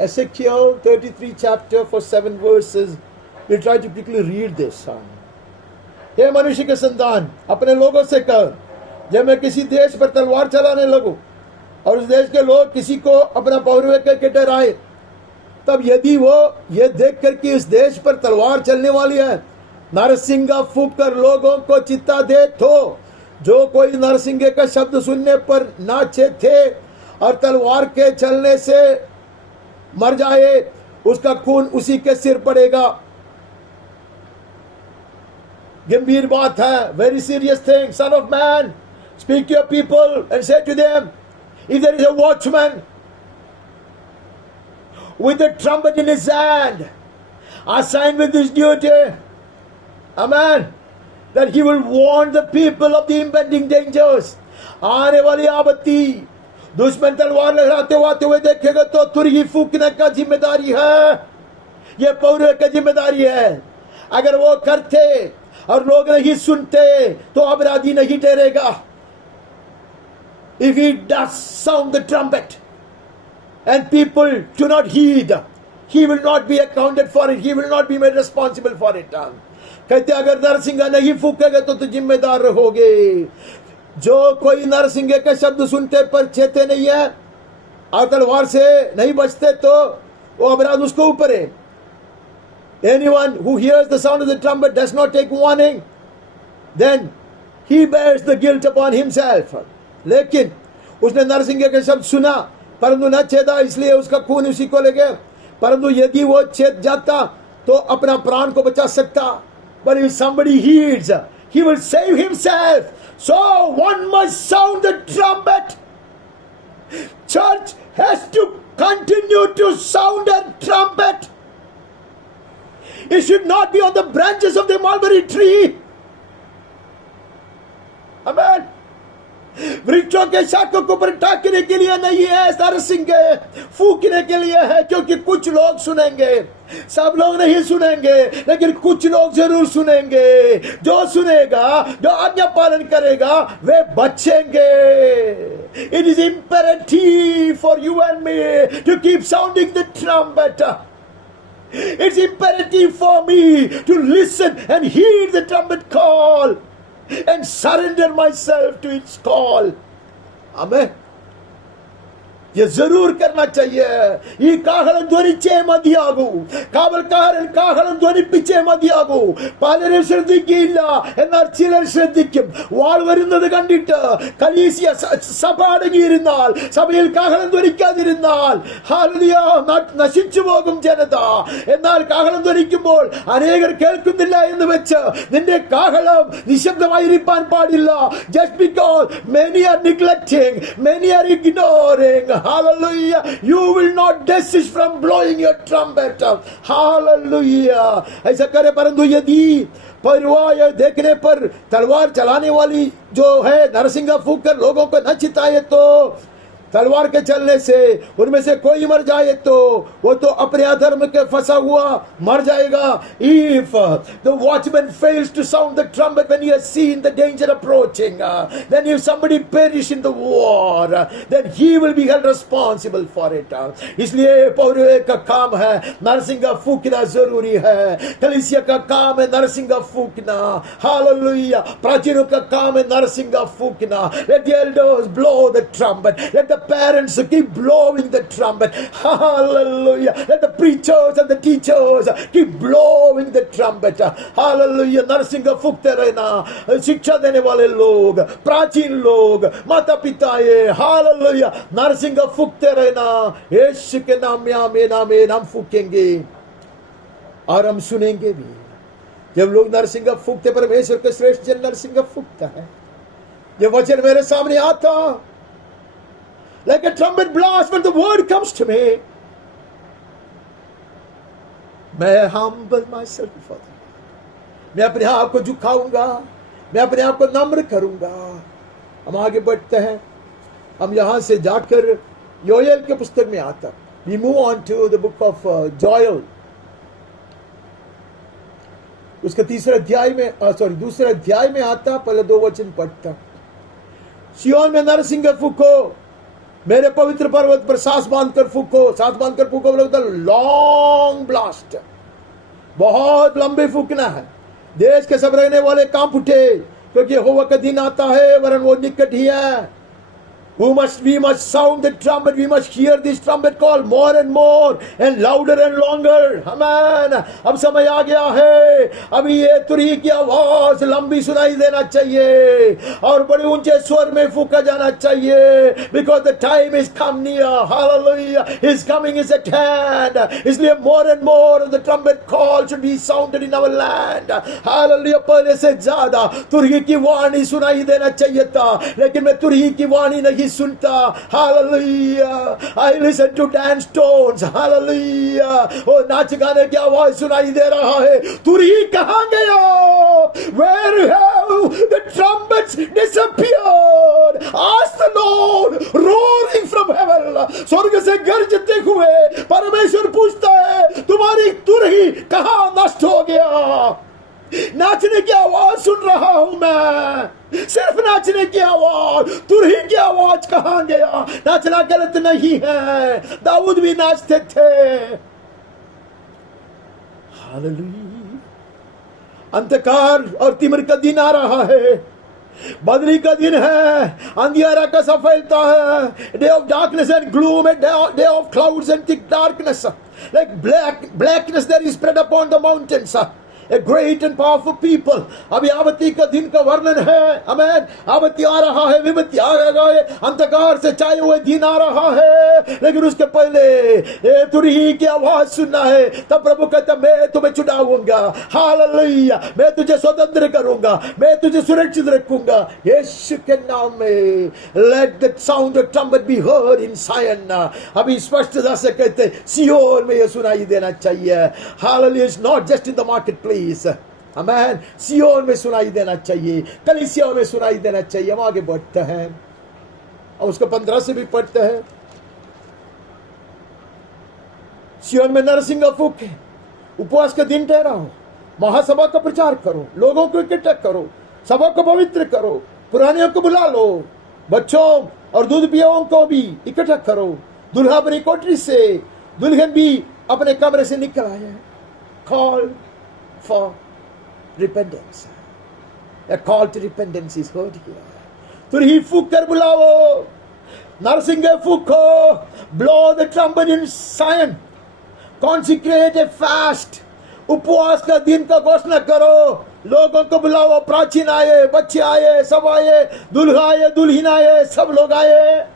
एसेकियल 33 chapter for 7 verses. We try to quickly read this. हे मनुष्य के संतान, अपने लोगों से कह, जब मैं किसी देश पर तलवार चलाने लगूं और उस देश के लोग किसी को अपना पौरव करके डराए, तब यदि वो ये देख कर कि इस देश पर तलवार चलने वाली है, नरसिंगा फूंक कर लोगों को चित्ता दे, तो जो कोई नरसिंगे का शब्द सुनने पर नाचे थे और तलवार के चलने से मर जाए, उसका खून उसी के सिर पड़ेगा. गंभीर बात है. Very serious thing. Son of man, speak to your people and say to them, if there is a watchman with a trumpet in his hand, assigned with this duty, amen, that he will warn the people of the impending dangers. आने वाली आपत्ति दुश्मन तलवार लहराते हुए देखेगा तो तुरही फूकने का जिम्मेदारी है. ये पौरव का जिम्मेदारी है. अगर वो करते और लोग नहीं सुनते तो अपराधी नहीं ठहरेगा. If he does sound the trumpet and people do not heed, he will not be accounted for it. He will not be made responsible for it. कहते अगर नरसिंगा नहीं फूकेगा तो जिम्मेदार रहोगे. जो कोई नरसिंगे का शब्द सुनते पर चेते नहीं है और तलवार से नहीं बचते तो वो अपराध उसको ऊपर है. Anyone who hears the sound of the trumpet does not take warning, then he bears the guilt upon himself. लेकिन उसने नरसिंगे के शब्द सुना परंतु न छेदा, इसलिए उसका खून उसी को लगे. परंतु यदि वो छेद जाता तो अपना प्राण को बचा सकता. But if somebody heeds, he will save himself. So one must sound the trumpet. Church has to continue to sound a trumpet. It should not be on the branches of the mulberry tree. Amen. वृक्षों के शाखों को पर टाकने के लिए नहीं है, नरसिंगे फूकने के लिए है. क्योंकि कुछ लोग सुनेंगे, सब लोग नहीं सुनेंगे, लेकिन कुछ लोग जरूर सुनेंगे. जो सुनेगा, जो आज्ञा पालन करेगा, वे बचेंगे. It is imperative for you and me to keep sounding the trumpet. It's imperative for me to listen and heed the trumpet call and surrender myself to its call. Amen. ये जरूर करना चाहिए. ಈ ಕಾಹಳ ಧ್ವನಿ ಚೇ ಮದಿಯಾಗು, കാവൽക്കാരൻ കാഹളം ധ്വനിപ്പിച്ചേ മതിയാകൂ. പലരും ശ്രദ്ധിക്കില്ല, എന്നാൽ ചിലർ ശ്രദ്ധിക്കും. വാൾ വരുന്നത് കണ്ടിട്ട് കലീസിയ സഭ അടങ്ങിയിരുന്നാൽ, സഭയിൽ കാഹളം ധ്വനിക്കാതിരുന്നാൽ നശിച്ചു പോകും ജനത. എന്നാൽ കാഹളം ധ്വനിക്കുമ്പോൾ അനേകർ കേൾക്കുന്നില്ല എന്ന് വെച്ച് നിന്റെ കാഹളം നിശബ്ദമായിരിക്കാൻ പാടില്ല. Just because many are neglecting, many are ignoring, hallelujah, you will not desist from blowing your trumpet. Hallelujah. ऐसा करे. परंतु यदि परवाह देखने पर तलवार चलाने वाली जो है नरसिंगा फूंक कर लोगों को न चिताए तो तलवार के चलने से उनमें से कोई मर जाए तो वो तो अपने अधर्म के फंसा हुआ मर जाएगा. If the watchman fails to sound the trumpet when he has seen the danger approaching, then if somebody perish in the war, then he will be held responsible for it. इसलिए पौरवे का काम है नरसिंगा फूकना जरूरी है. कलीसिया का काम है नरसिंगा फूकना. हालेलुया. प्राचीनों का काम है नरसिंगा फूकना. Let the elders blow the trumpet. Let the parents keep blowing the trumpet. Hallelujah. Let the preachers and the teachers keep blowing the trumpet. Hallelujah. नरसिंगा फूकते रहना. शिक्षा देने वाले लोग, प्राचीन लोग, माता पिता ये, हालेलुया, नरसिंगा फूकते रहना. यीशु के नाम में आमीन हम फूकेंगे और हम सुनेंगे भी. जब लोग नरसिंगा फूकते, परमेश्वर के श्रेष्ठ जन नरसिंगा फूकता है. ये वचन मेरे सामने आता, like a trumpet blast when the word comes to me. मैं humble myself before thee. मैं अपने आप को झुकाऊंगा, मैं अपने आप को नम्र करूंगा. हम आगे बढ़ते हैं. हम यहां से जाकर योएल के पुस्तक में आता. We move on to the book of Joel. उसके दूसरे अध्याय में आता. पहले 2 वचन पढ़ता. सिय्योन में नरसिंगा फूको, मेरे पवित्र पर्वत पर सांस बांधकर फूको. सांस बांधकर फूको बोलता लॉन्ग ब्लास्ट, बहुत लंबे फूकना है. देश के सब रहने वाले कांप उठे, क्योंकि यहोवा का दिन आता है, वरन वो निकट ही है. We must sound the trumpet. We must hear this trumpet call more and more and louder and longer. Amen. अब समय आ गया है. अभी ये तुरही की आवाज लंबी सुनाई देना चाहिए और बड़े ऊंचे स्वर में फूका जाना चाहिए. Because the time is come near. Hallelujah. His coming is at hand. इसलिए more and more of the trumpet call should be sounded in our land. Hallelujah. पहले से ज्यादा तुरही की वाणी सुनाई देना चाहिए था, लेकिन मैं तुरही की वाणी नहीं सुनता. Hallelujah. I listen to dance tones. Hallelujah. ओ नाच गाने की आवाज सुनाई दे रहा है. तुरही कहां गया? Where have the trumpets disappeared? Ask the Lord, roaring from heaven. स्वर्ग से गरजते हुए परमेश्वर पूछता है, तुम्हारी तुरही कहां नष्ट हो गया? नाचने की आवाज सुन रहा हूं मैं, सिर्फ नाचने की आवाज. तुरही की आवाज कहां गया? नाचना गलत नहीं है, दाऊद भी नाचते थे. हालेलुया. अंधकार और तिमिर का दिन आ रहा है, बदली का दिन है, अंधियारा कैसा फैलता है. Day of darkness and gloom, day of clouds and thick darkness, like blackness that is spread upon the mountains. A great and powerful people. अभी आवती का दिन का वर्णन है. आमेन. आवती आ रहा है, विपत्ति आ रहा है, अंधकार से छाए हुए दिन आ रहा है, लेकिन उसके पहले तुरही की आवाज सुनना है. तब प्रभु कहता, मैं तुम्हें छुड़ाऊंगा. हालेलुया. मैं तुझे स्वतंत्र करूंगा, मैं तुझे सुरक्षित रखूंगा यीशु के नाम में. Let the sound of trumpet be heard in Zion. अभी स्पष्टता से कहते सियोन में यह सुनाई देना चाहिए. Hallelujah. It's not just in the marketplace. Amen. सियोन में सुनाई देना चाहिए, कलीसिया में सुनाई देना चाहिए. हम आगे बढ़ते हैं और उसको 15 से भी पढ़ते हैं. सियोन में नरसिंगा फूके, उपवास का दिन ठहराओ, महासभा का प्रचार करो, लोगों को इकट्ठा करो, सभा को पवित्र करो, पुरानियों को बुला लो, बच्चों और दूध पियों को भी इकट्ठा करो. दुल्हा अपनी कोठरी से, दुल्हन भी अपने कमरे से निकल आया. Call for repentance. A call to repentance is heard here. तुरही फूक कर बुलाओ, नरसिंगे फूको. Blow the trumpet in Zion. Consecrate a fast. उपवास का दिन का घोषणा करो. लोगों को बुलाओ. प्राचीन आए, बच्चे आए, सब आए, दुल्हा आए, दुल्हन आए, सब लोग आए.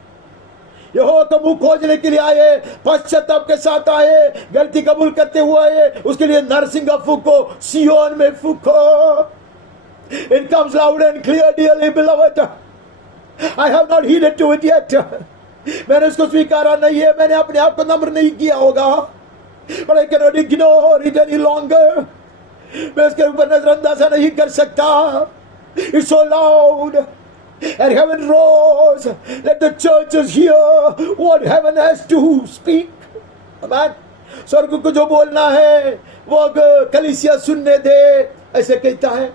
यहोवा का मुंह खोजने के लिए आए, पश्चाताप के साथ आए, गलती कबूल करते हुए आए. उसके लिए नरसिंगा फूको, सियोन में फूको. It comes loud and clear, dearly beloved. I have not heeded to it yet. मैंने इसको स्वीकारा नहीं है, मैंने अपने आप को नम्र नहीं किया होगा. But I cannot ignore it any longer. मैं इसके ऊपर नजरअंदाज नहीं कर सकता. It's so loud. and heaven roars. Let the churches hear what heaven has to speak. Amen. स्वर्ग को जो बोलना है वो कलीसिया सुनने दे, ऐसे कहता है,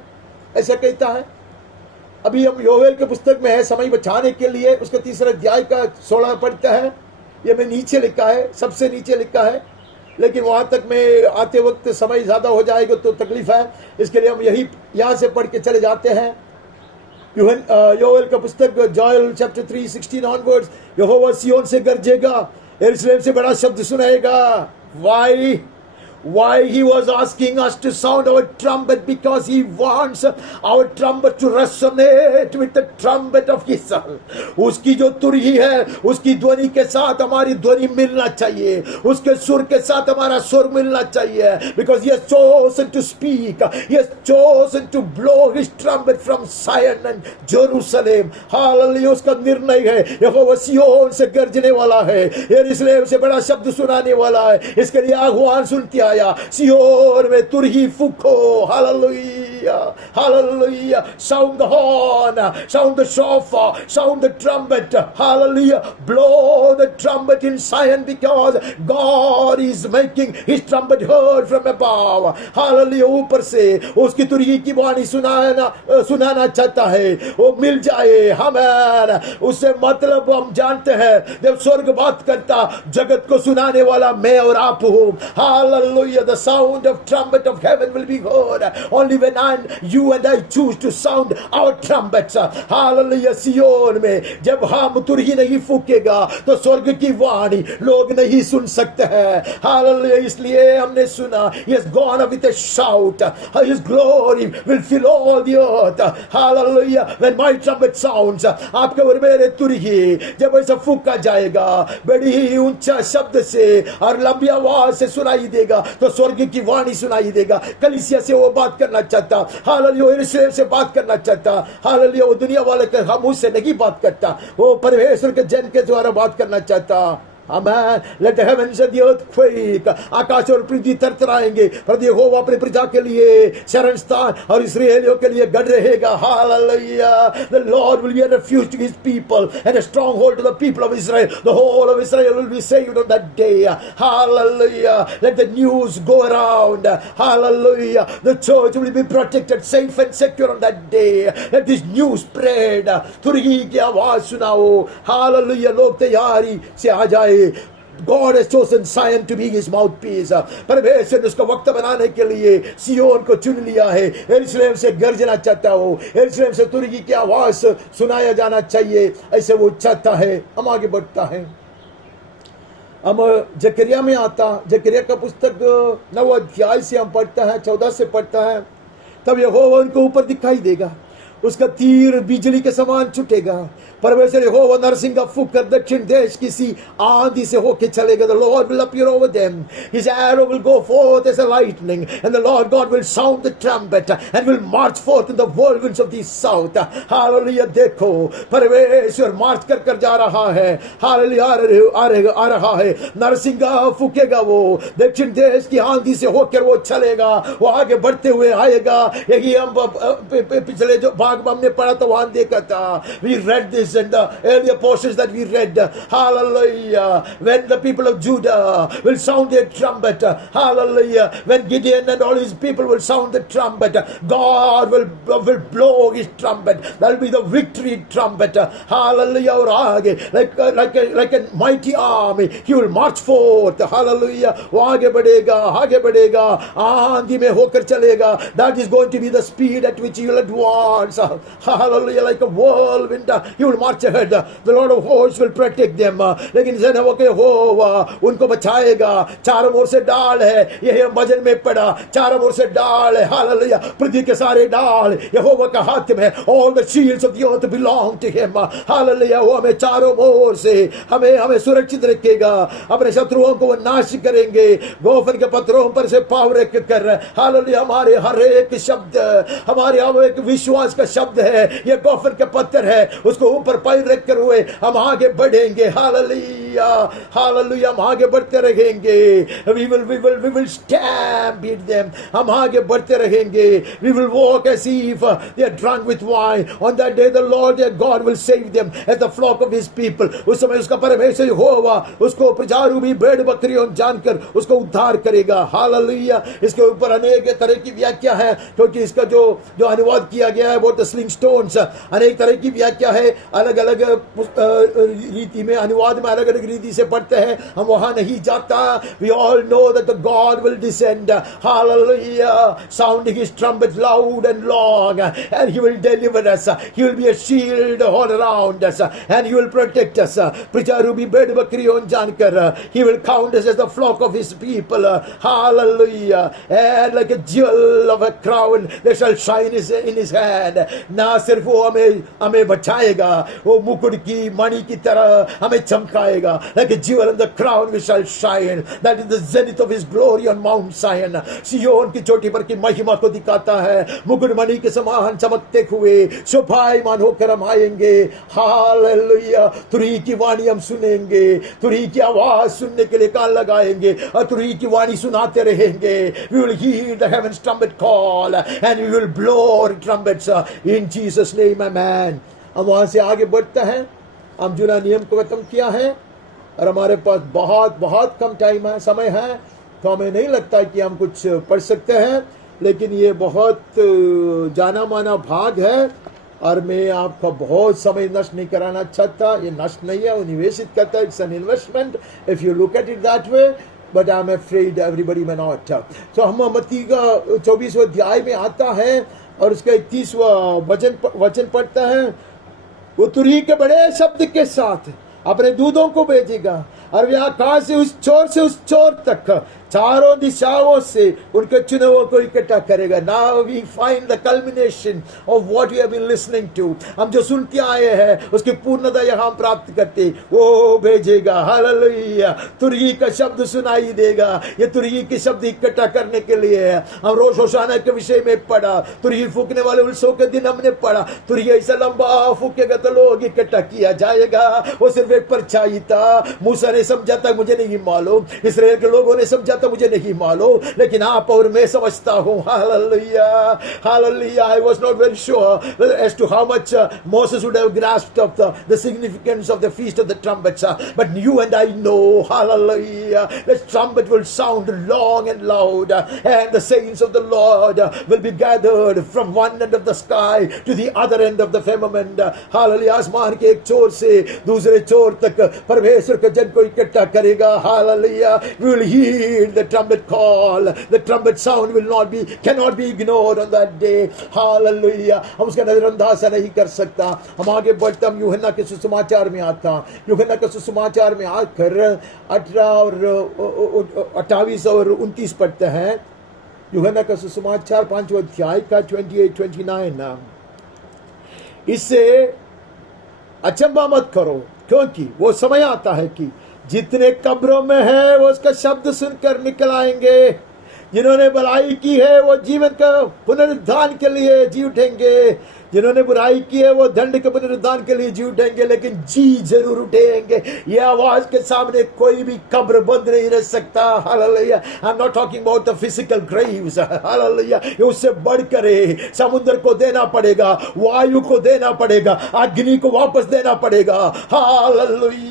ऐसे कहता है। अभी हम योवेल के पुस्तक में है, समय बचाने के लिए उसके 3 अध्याय का 16 पढ़ता है। ये मैं नीचे लिखा है, सबसे नीचे लिखा है, लेकिन वहां तक में आते वक्त समय ज्यादा हो जाएगा तो तकलीफ है, इसके लिए हम यहां से पढ़ के चले जाते हैं। योवेल का पुस्तक जोएल चैप्टर 3:16 ऑनवर्ड्स। यहोवा सिय्योन से गरजेगा, यरूशलेम से बड़ा शब्द सुनाएगा। Why he was asking us to sound our trumpet? Because he wants our trumpet to resonate with the trumpet of Israel. उसकी जो तुरही है उसकी ध्वनि के साथ हमारी ध्वनि मिलना चाहिए, उसके सुर के साथ हमारा सुर मिलना चाहिए। Because he has chosen to speak, he has chosen to blow his trumpet from Zion and Jerusalem. Hallelujah, उसका निर्णय है। यहोवा सिय्योन से गरजने वाला है, यरूशलेम से बड़ा शब्द सुनाने वाला है। इसके लिए आह्वान सुनती आया, सियोन में तुरही फूको। हालेलुया, हालेलुया। Sound the horn, sound the shofar, sound the trumpet. Hallelujah. Blow the trumpet in Zion because God is making his trumpet heard from above. Hallelujah. ऊपर से उसकी तुरही की वाणी सुनाना चाहता है, वो मिल जाए हमें। उससे मतलब हम जानते हैं, जब स्वर्ग बात करता, जगत को सुनाने वाला मैं और आप हूं। Hallelujah. The sound of trumpet of heaven will be heard only when you and I choose to sound our trumpets. Hallelujah. सियोन में जब हम तुरही नहीं फूकेगा तो स्वर्ग की वाणी लोग नहीं सुन सकते हैं। Hallelujah. इसलिए हमने सुना, he has gone up with a shout, his glory will fill all the earth. Hallelujah. When my trumpet sounds, आपके और मेरे तुरही जब ऐसा फूका जाएगा बड़ी ही ऊंचा शब्द से और लंबी आवाज से सुनाई देगा तो स्वर्ग की वाणी सुनाई देगा। कलीसिया से वो बात करना चाहता, हालेलुया, यरूशलेम से बात करना चाहता, हालेलुया। वो दुनिया वाले के खामोश से नहीं बात करता, वो परमेश्वर के जन के द्वारा बात करना चाहता। Amen. Let the heavens and the earth quake. आकाश और पृथ्वी थरथराएंगे, पर यहोवा अपनी प्रजा के लिए शरण स्थान और इस्राएलियों के लिए गढ़ रहेगा। Hallelujah. The Lord will be a refuge to his people and a stronghold to the people of Israel. The whole of Israel will be saved on that day. Hallelujah. Let the news go around. Hallelujah. The church will be protected, safe and secure on that day. Let this news spread. तुरही की आवाज सुनाओ। Hallelujah. लोग तैयारी से आ जाए। God has chosen Zion to be his mouthpiece. परमेश्वर ने उसका वक्त बनाने के लिए सियोन को चुन लिया है। यरूशलेम से गरजना चाहता हो, यरूशलेम से तुरही की आवाज सुनाया जाना चाहिए, ऐसे वो चाहता है। हम आगे बढ़ता है, हम जकरिया में आता। जकरिया का पुस्तक 9 अध्याय से हम पढ़ता है, 14 से पढ़ता है। तब यहोवा उनको ऊपर दिखाई देगा, उसका तीर बिजली के समान छूटेगा। परमेश्वर यहोवा नरसिंगा फूंक कर दक्षिण देश किसी आंधी से होके चलेगा। The Lord will appear over them, his arrow will go forth as a lightning, and the Lord God will sound the trumpet and will march forth in the whirlwinds of the south. Hallelujah. देखो परमेश्वर मार्च कर कर जा रहा है। Hallelujah, आ रहा है। नरसिंगा फूकेगा, वो दक्षिण देश की आंधी से होकर वो चलेगा, वो आगे बढ़ते हुए आएगा। यही हम पिछले जो भाग में हमने पढ़ा तो वहां देखा था। We read this in the earlier portions that we read. Hallelujah. When the people of Judah will sound their trumpet, hallelujah, when Gideon and all his people will sound the trumpet, God will blow his trumpet. That will be the victory trumpet. Hallelujah. और आगे like a mighty army he will march forth. Hallelujah. वो आगे बढ़ेगा, आंधी में होकर चलेगा। That is going to be the speed at which he will advance. Hallelujah. Like a whirlwind he will march ahead. The Lord of hosts will protect them. लेकिन सेनाओं के यहोवा उनको बचाएगा। चारों ओर से डाल है, यही हम भजन में पढ़ा, चारों ओर से डाल है। हालेलुया। पृथ्वी के सारे डाल यहोवा का हाथ में। All the shields of the earth belong to him. Hallelujah. वो हमें चारों ओर से हमें सुरक्षित रखेगा। अपने शत्रुओं को वो नाश करेंगे। गोफन के पत्थरों पर से पाँव रख कर, हालेलुया, हमारे हर एक शब्द, हमारे एक विश्वास का शब्द है, ये गोफन के पत्थर है, उसको ऊपर पैर रख कर हुए हम आगे बढ़ेंगे। हालेलुया। हालेलुया, हम आगे बढ़ते रहेंगे. We will stampede them. हम आगे बढ़ते रहेंगे. We will walk as if they are drunk with wine. On that day the Lord their God will save them as the flock of his people. उस समय उसका परमेश्वर यहोवा उसको प्रजारूपी भेड़ बकरियों जानकर उसको उद्धार करेगा. हालेलुया. इसके ऊपर अनेक तरह की व्याख्या है, क्योंकि इसका जो अनुवाद किया गया है वो द स्लिंग स्टोन्स, अनेक तरह की व्याख्या है. अलग अलग रीति में, अनुवाद में अलग अलग रीति से पढ़ते हैं. हम वहां नहीं जाता. We all know that the God will descend, hallelujah, sounding his trumpet loud and long, and he will deliver us. He will be a shield all around us, and he will protect us. प्रजारूपी भेड़ बकरियों जानकर he will count us as the flock of his people. Hallelujah. And like a jewel of a crown they shall shine in his hand. ना सिर्फ वो हमें बचाएगा, वो मुकुट की मणि की तरह हमें चमकाएगा. Like a jewel in the crown we shall shine. That is the zenith of his glory on Mount Zion. सियोन की चोटी पर की महिमा को दिखाता है. मुकुट मणि के समान चमकते हुए शोभायमान होकर हम आएंगे. हालेलुया. तुरही की वाणी हम सुनेंगे. तुरही की आवाज सुनने के लिए कान लगाएंगे और तुरही की वाणी सुनाते रहेंगे. We will hear the heaven's trumpet call and we will blow trumpets in Jesus name. Amen. हम वहां से आगे बढ़ते हैं. हम जुना नियम को खत्म किया है और हमारे पास बहुत बहुत कम टाइम है, समय है, तो हमें नहीं लगता कि हम कुछ पढ़ सकते हैं. लेकिन ये बहुत जाना माना भाग है और मैं आपका बहुत समय नष्ट नहीं कराना चाहता. ये नष्ट नहीं है, वो निवेशित करता है. It's an investment if you look at it that way, but I am afraid everybody may not. तो हम मत्ती का 24वां अध्याय में आता है और उसका 31वां वचन पढ़ता है. वो तुरही के बड़े शब्द के साथ अपने दूतों को भेजेगा और वे आकाश से उस छोर तक चारों दिशाओं से उनके चुने हुओं को इकट्ठा करेगा. Now we find the culmination of what we have been listening to. हम जो सुनते आए हैं उसकी पूर्णता यहाँ प्राप्त करते वो भेजेगा. हालेलुया. तुरही का शब्द सुनाई देगा. ये तुरही के शब्द इकट्ठा करने के लिए है. हम रोश होशाना के विषय में पढ़ा. तुरही फूकने वाले उत्सव के दिन हमने पढ़ा. तुरही ऐसा लंबा फूकेगा तो लोग इकट्ठा किया जाएगा. वो सिर्फ एक परछाई था. मूसा ने समझा था, मुझे नहीं मालूम. इसराइल के लोगों ने समझा तो मुझे नहीं मालूम, लेकिन आप और मैं समझता हूं. Hallelujah. Hallelujah. I was not very sure as to how much Moses would have grasped of the significance of the feast of the trumpets, but you and I know, hallelujah, the trumpet will sound long and loud, and the saints of the Lord will be gathered from one end of the sky to the other end of the firmament. Hallelujah. आसमान के एक छोर से दूसरे छोर तक परमेश्वर के जन को इकट्ठा करेगा. Hallelujah. We will hear the trumpet call. The trumpet sound cannot be ignored on that day. Hallelujah. हम उसका नजरअंदाज नहीं कर सकता. हम आगे बढ़ते, हम यूहन्ना के सुसमाचार में आता. यूहन्ना के सुसमाचार में आकर 28 और 29 पढ़ते हैं. यूहन्ना का सुसमाचार 5वां अध्याय का 28-29. इससे अचंभा मत करो, क्योंकि वो समय आता है कि जितने कब्रों में है वो उसका शब्द सुनकर निकल आएंगे. जिन्होंने भलाई की है वो जीवन का पुनरुद्धान के लिए जी उठेंगे. जिन्होंने बुराई की है वो दंड के पुनरुद्धान के लिए जी उठेंगे, लेकिन जी जरूर उठेंगे. ये आवाज के सामने कोई भी कब्र बंद नहीं रह सकता. Hallelujah. I am not talking about the physical Graves. Hallelujah. ये उससे बढ़कर है. समुद्र को देना पड़ेगा, वायु को देना पड़ेगा, अग्नि को वापस देना पड़ेगा. Hallelujah.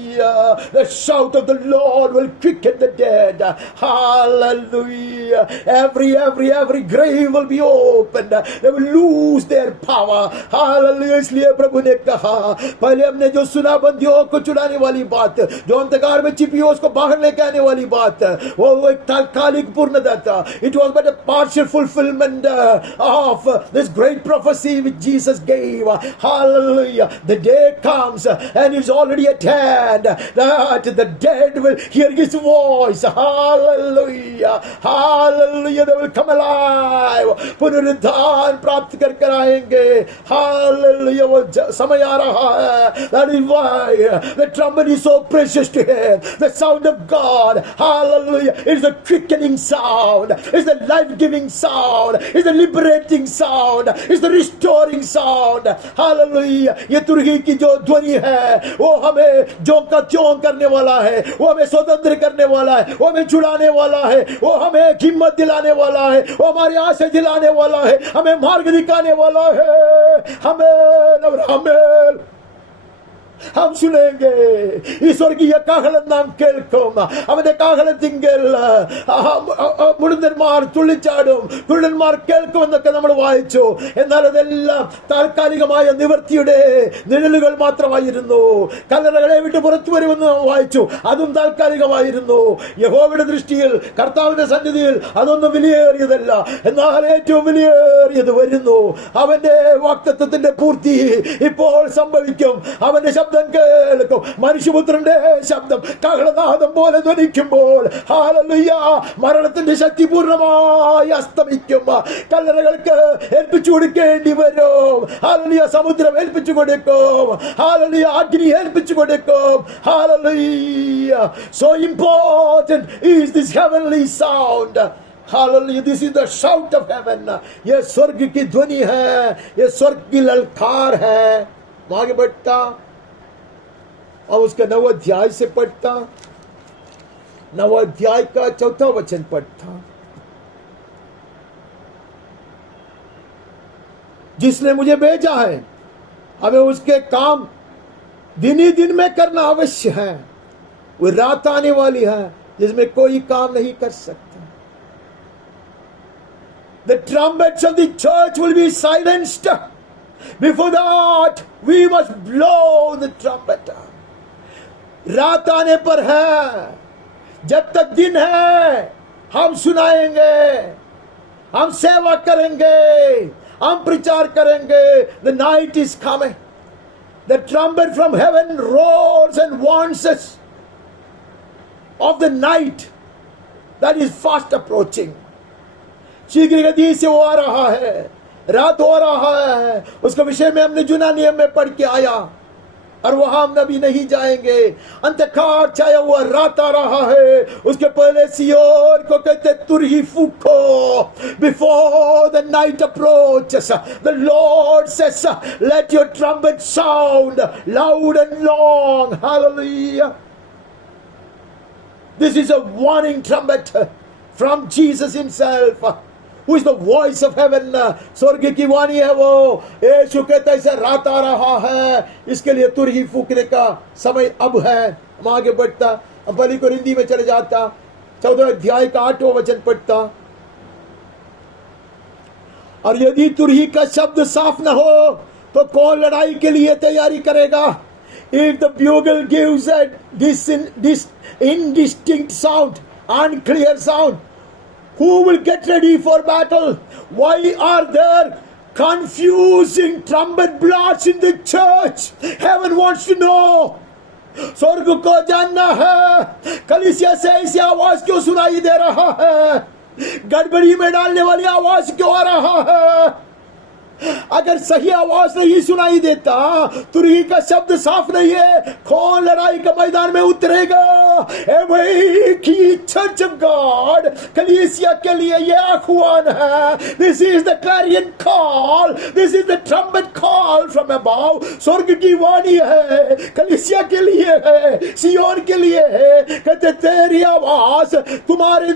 The shout of the Lord will quicken the dead. Hallelujah. Every grave will be opened. They will lose their power. Hallelujah. इसलिए प्रभु ने कहा, पहले हमने जो सुना बंदियों को चुराने वाली बात, जो अंधकार में छिपी हो उसको बाहर लेके आने वाली बात, वो एक तात्कालिक पूर्णता था. It was but a partial fulfillment of this great prophecy which Jesus gave. Hallelujah. The day comes and is already at hand that the dead will hear his voice. Hallelujah. Hallelujah. They will come alive. पुनरुद्धान प्राप्त कर आएंगे. Hallelujah, वो समय आ रहा है. That is why the trumpet is so precious to him. The sound of God, hallelujah, is a quickening sound, is the life-giving sound, is the liberating sound, is the restoring sound. Hallelujah. ये तुरही की जो ध्वनि है वो हमें जो का त्यों करने वाला है, वो हमें स्वतंत्र करने वाला है, वो हमें छुड़ाने वाला है, वो हमें हिम्मत दिलाने वाला है, वो हमारी आशा दिलाने वाला है, हमें मार्ग दिखाने वाला है. हमें हम सुनेंगे ईश्वर की കാഹളം നാം കേൾക്കും. അവന്റെ കാഹളത്തിങ്കൽ മുഴുവന്മാർ തുള്ളിച്ചാടും, കുരുടന്മാർ കേൾക്കുമെന്നൊക്കെ നമ്മൾ വായിച്ചു. എന്നാൽ അതെല്ലാം താൽക്കാലികമായ നിവൃത്തിയുടെ നിഴലുകൾ മാത്രമായിരുന്നു. കല്ലറകളെ വിട്ട് പുറത്തു വരുമെന്ന് നാം വായിച്ചു, അതും താൽക്കാലികമായിരുന്നു. യഹോവയുടെ ദൃഷ്ടിയിൽ, കർത്താവിന്റെ സന്നിധിയിൽ അതൊന്നും വിലയേറിയതല്ല. എന്നാൽ ഏറ്റവും വിലയേറിയത് വരുന്നു. അവന്റെ വാഗ്ദത്തത്തിന്റെ പൂർത്തി ഇപ്പോൾ സംഭവിക്കും. അവന്റെ ശബ്ദം കേൾക്കും. മനുഷ്യപുത്രന്റെ ശബ്ദം കാഹളനാദം പോലെ ധ്വനിക്കുമ്പോൾ ഹല്ലേലൂയ, മരണത്തിന്റെ ശക്തി പൂർണ്ണമായി അസ്തമിക്കും. കല്ലറകൾക്ക് ഏൽപ്പിച്ചു കൊടുക്കേണ്ടി വരും. ഹല്ലേലൂയ, സമുദ്രം ഏൽപ്പിച്ചു കൊടുക്കും. ഹല്ലേലൂയ, അഗ്നി ഏൽപ്പിച്ചു കൊടുക്കും. Hallelujah. So important is this heavenly sound. Hallelujah, this is the shout of heaven. ये स्वर्ग की ध्वनि है, ये स्वर्ग की ललकार है. आगे बढ़ता और उसका 9 अध्याय से पढ़ता, 9 अध्याय का 4था वचन पढ़ता. जिसने मुझे भेजा है हमें उसके काम दिन ही दिन में करना अवश्य है. वो रात आने वाली है जिसमें कोई काम नहीं कर सकता. The trumpets of the church will be silenced. Before that, we must blow the trumpet. रात आने पर है, जब तक दिन है हम सुनाएंगे, हम सेवा करेंगे, हम प्रचार करेंगे. The night is coming. The trumpet from heaven roars and warns us of the night that is fast approaching. शीघ्र गति से वो आ रहा है, रात हो रहा है. उसके विषय में हमने जुना नियम में पढ़ के आया और वहां हम अभी नहीं जाएंगे. अंधकार छाया हुआ रात आ रहा है. उसके पहले सियोन को कहते तुरही फूको. Before the night approaches, the Lord says, let your trumpet sound loud and long. Hallelujah. This is a warning trumpet from Jesus himself, who is the voice of heaven. स्वर्ग की वाणी है वो. यीशु कहता है, रात आ रहा है, इसके लिए तुरही फूकने का समय अब है. हम आगे बढ़ता, हम पहली कोरिन्थी में चले जाता, 14 अध्याय का 8वां वचन पढ़ता. और यदि तुरही का शब्द साफ न हो तो कौन लड़ाई के लिए तैयारी करेगा? If the bugle gives a indistinct sound, unclear sound, who will get ready for battle? Why are there confusing trumpet blasts in the church? Heaven wants to know. स्वर्ग को जानना है, कलीसिया से ऐसी आवाज क्यों सुनाई दे रहा है? गड़बड़ी में डालने वाली आवाज क्यों आ रहा है? अगर सही आवाज नहीं सुनाई देता, तुरही का शब्द साफ नहीं है, कौन लड़ाई का मैदान में उतरेगा? चर्च ऑफ गॉड, कलीसिया के लिए यह आह्वान है. This is the Clarion call, this is the trumpet call from above. स्वर्ग की वाणी है, कलीसिया के लिए है, सियोन के लिए है. कहते तेरी आवाज, तुम्हारे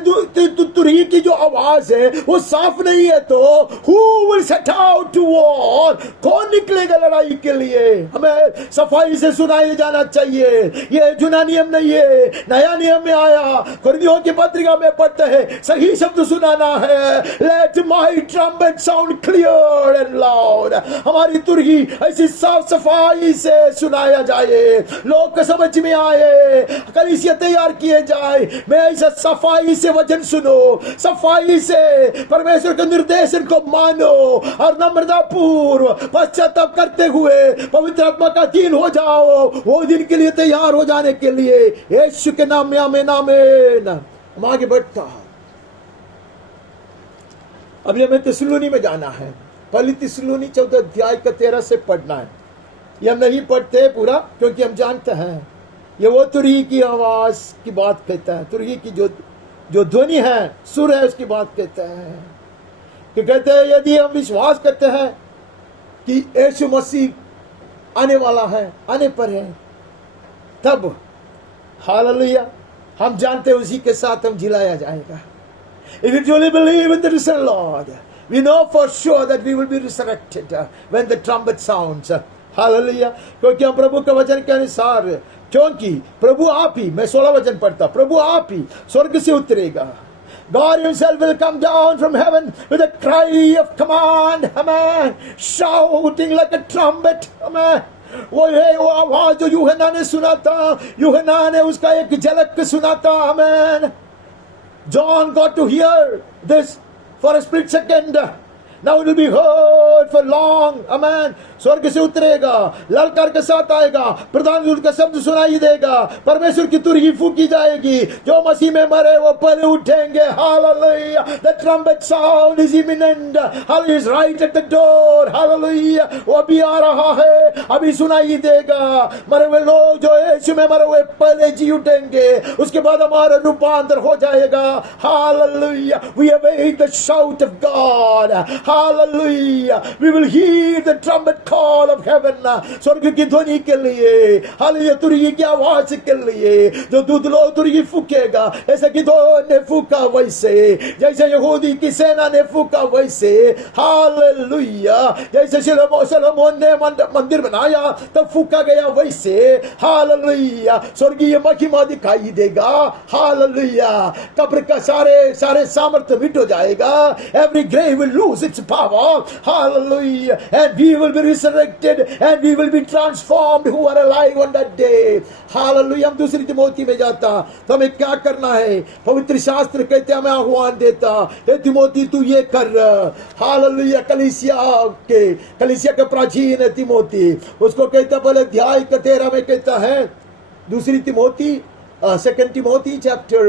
तुरही की जो आवाज है वो साफ नहीं है, तो who will set out to war? कौन निकलेगा लड़ाई के लिए? हमें सफाई से सुनाया जाना चाहिए. ये जुना नियम नहीं है, नया नियम में आया. कुरिन्थियों की पत्रिका में पढ़ते हैं, सही शब्द सुनाना है. Let my trumpet sound clear and loud. हमारी तुरही ऐसी साफ सफाई से सुनाया जाए, लोग को समझ में आए, कलीसिया तैयार किए जाए. मैं ऐसा सफाई से वचन सुनो, सफाई से परमेश्वर के निर्देशन को मानो और नम्रता पूर्व पश्चाताप करते हुए पवित्र आत्मा का अधीन हो जाओ, वो दिन के लिए तैयार हो जाने के लिए. यीशु के नाम में आमीन आमीन. हम आगे बढ़ता. अभी हमें थिस्सलुनी में जाना है. पहली थिस्सलुनी 14 अध्याय का 13 से पढ़ना है। ये हम नहीं पढ़ते पूरा क्योंकि हम जानते हैं ये वो तुरही की आवाज की बात कहता है, तुरही की जो ध्वनि है, सुर है, उसकी बात कहता है कि कहते हैं यदि हम विश्वास करते हैं कि यीशु मसीह आने वाला है, आने पर है, तब हालेलुया हम जानते हैं उसी के साथ हम जिलाया जाएगा। If you truly believe in the risen Lord, we know for sure that we will be resurrected when the trumpet sounds. Hallelujah. क्योंकि हम प्रभु के वचन के अनुसार, क्योंकि प्रभु आप ही, मैं 16 वचन पढ़ता, प्रभु आप ही स्वर्ग से उतरेगा। God himself will come down from heaven with a cry of command, amen, shouting like a trumpet, amen. वो है वो आवाज जो यूहन्ना ने सुना था, यूहन्ना ने उसका एक झलक सुना था, amen. John got to hear this for a split second. Now it will be heard for long. Amen. स्वर्ग से उतरेगा, ललकार के साथ आएगा, प्रधान दूत का शब्द सुनाई देगा, परमेश्वर की तुरही फूकी जाएगी, जो मसीह में मरे वो पहले उठेंगे। Hallelujah. The trumpet sound is imminent. Hallelujah is right at the door. Hallelujah. वो अभी आ रहा है, अभी सुनाई देगा। मरे हुए लोग जो यीशु में मरे हुए पहले जी उठेंगे, उसके बाद हमारा रूपांतर हो जाएगा। Hallelujah. We await the shout of God. Hallelujah. We will hear the trumpet call of heaven. स्वर्ग की ध्वनि के लिए, हालेलुया, तुरही की आवाज के लिए, जो दूत लोग तुरही फूकेगा, ऐसे गिदोन ने फूका वैसे, जैसे यहूदी की सेना ने फूका वैसे, हालेलुया, जैसे शलोमोन ने मंदिर बनाया तब फूका गया वैसे, हालेलुया, स्वर्गीय महिमा दिखाई देगा। हालेलुया, कब्र का सारे सामर्थ्य मिट हो जाएगा। Every grave will lose its power. Hallelujah. And we will be resurrected and we will be transformed who are alive on that day. Hallelujah. हम दूसरी तिमोथी में जाता तो हमें क्या करना है? पवित्र शास्त्र कहते हमें आह्वान देता, हे तिमोथी तू ये कर। हालेलुया, कलीसिया के प्राचीन है तिमोथी, उसको कहता पहले अध्याय का 13 में कहता है, दूसरी Timothy 2 Timothy chapter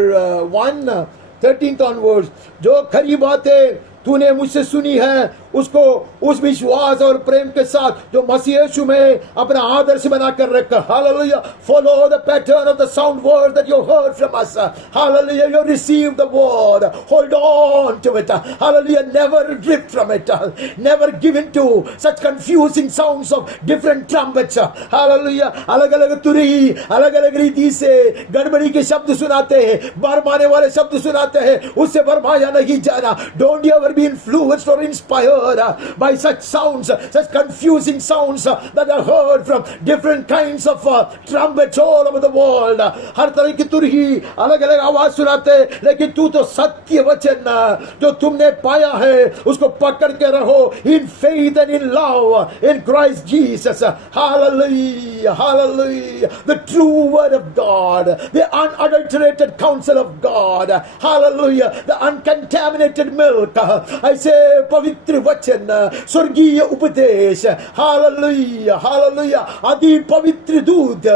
1 13th onwards, जो खरी बातें तूने मुझसे सुनी है उसको उस विश्वास और प्रेम के साथ जो मसीह यीशु में अपना आदर्श बनाकर रखा। Hallelujah, follow the pattern of the sound word that you heard from us. Hallelujah, you received the word, hold on to it. Hallelujah, never drift from it, never give in to such confusing sounds of different trumpets. Hallelujah, अलग अलग तुरही, अलग अलग रीति से गड़बड़ी के शब्द सुनाते हैं, भरमाने वाले शब्द सुनाते हैं, उससे भरमाया नहीं जाना। Don't you ever be influenced or inspired by such sounds, such confusing sounds that are heard from different kinds of trumpets all over the world. हर तरह की तुरही, अलग अलग आवाज सुनाते, लेकिन तू तो सत्य वचन जो तुमने पाया है उसको पकड़ के रहो, in faith and in love in Christ Jesus. Hallelujah, hallelujah, the true word of God, the unadulterated counsel of God. Hallelujah, the uncontaminated milk, ऐसे पवित्र वचन, स्वर्गीय उपदेश, हालेलुया, हालेलुया, अति पवित्र दूध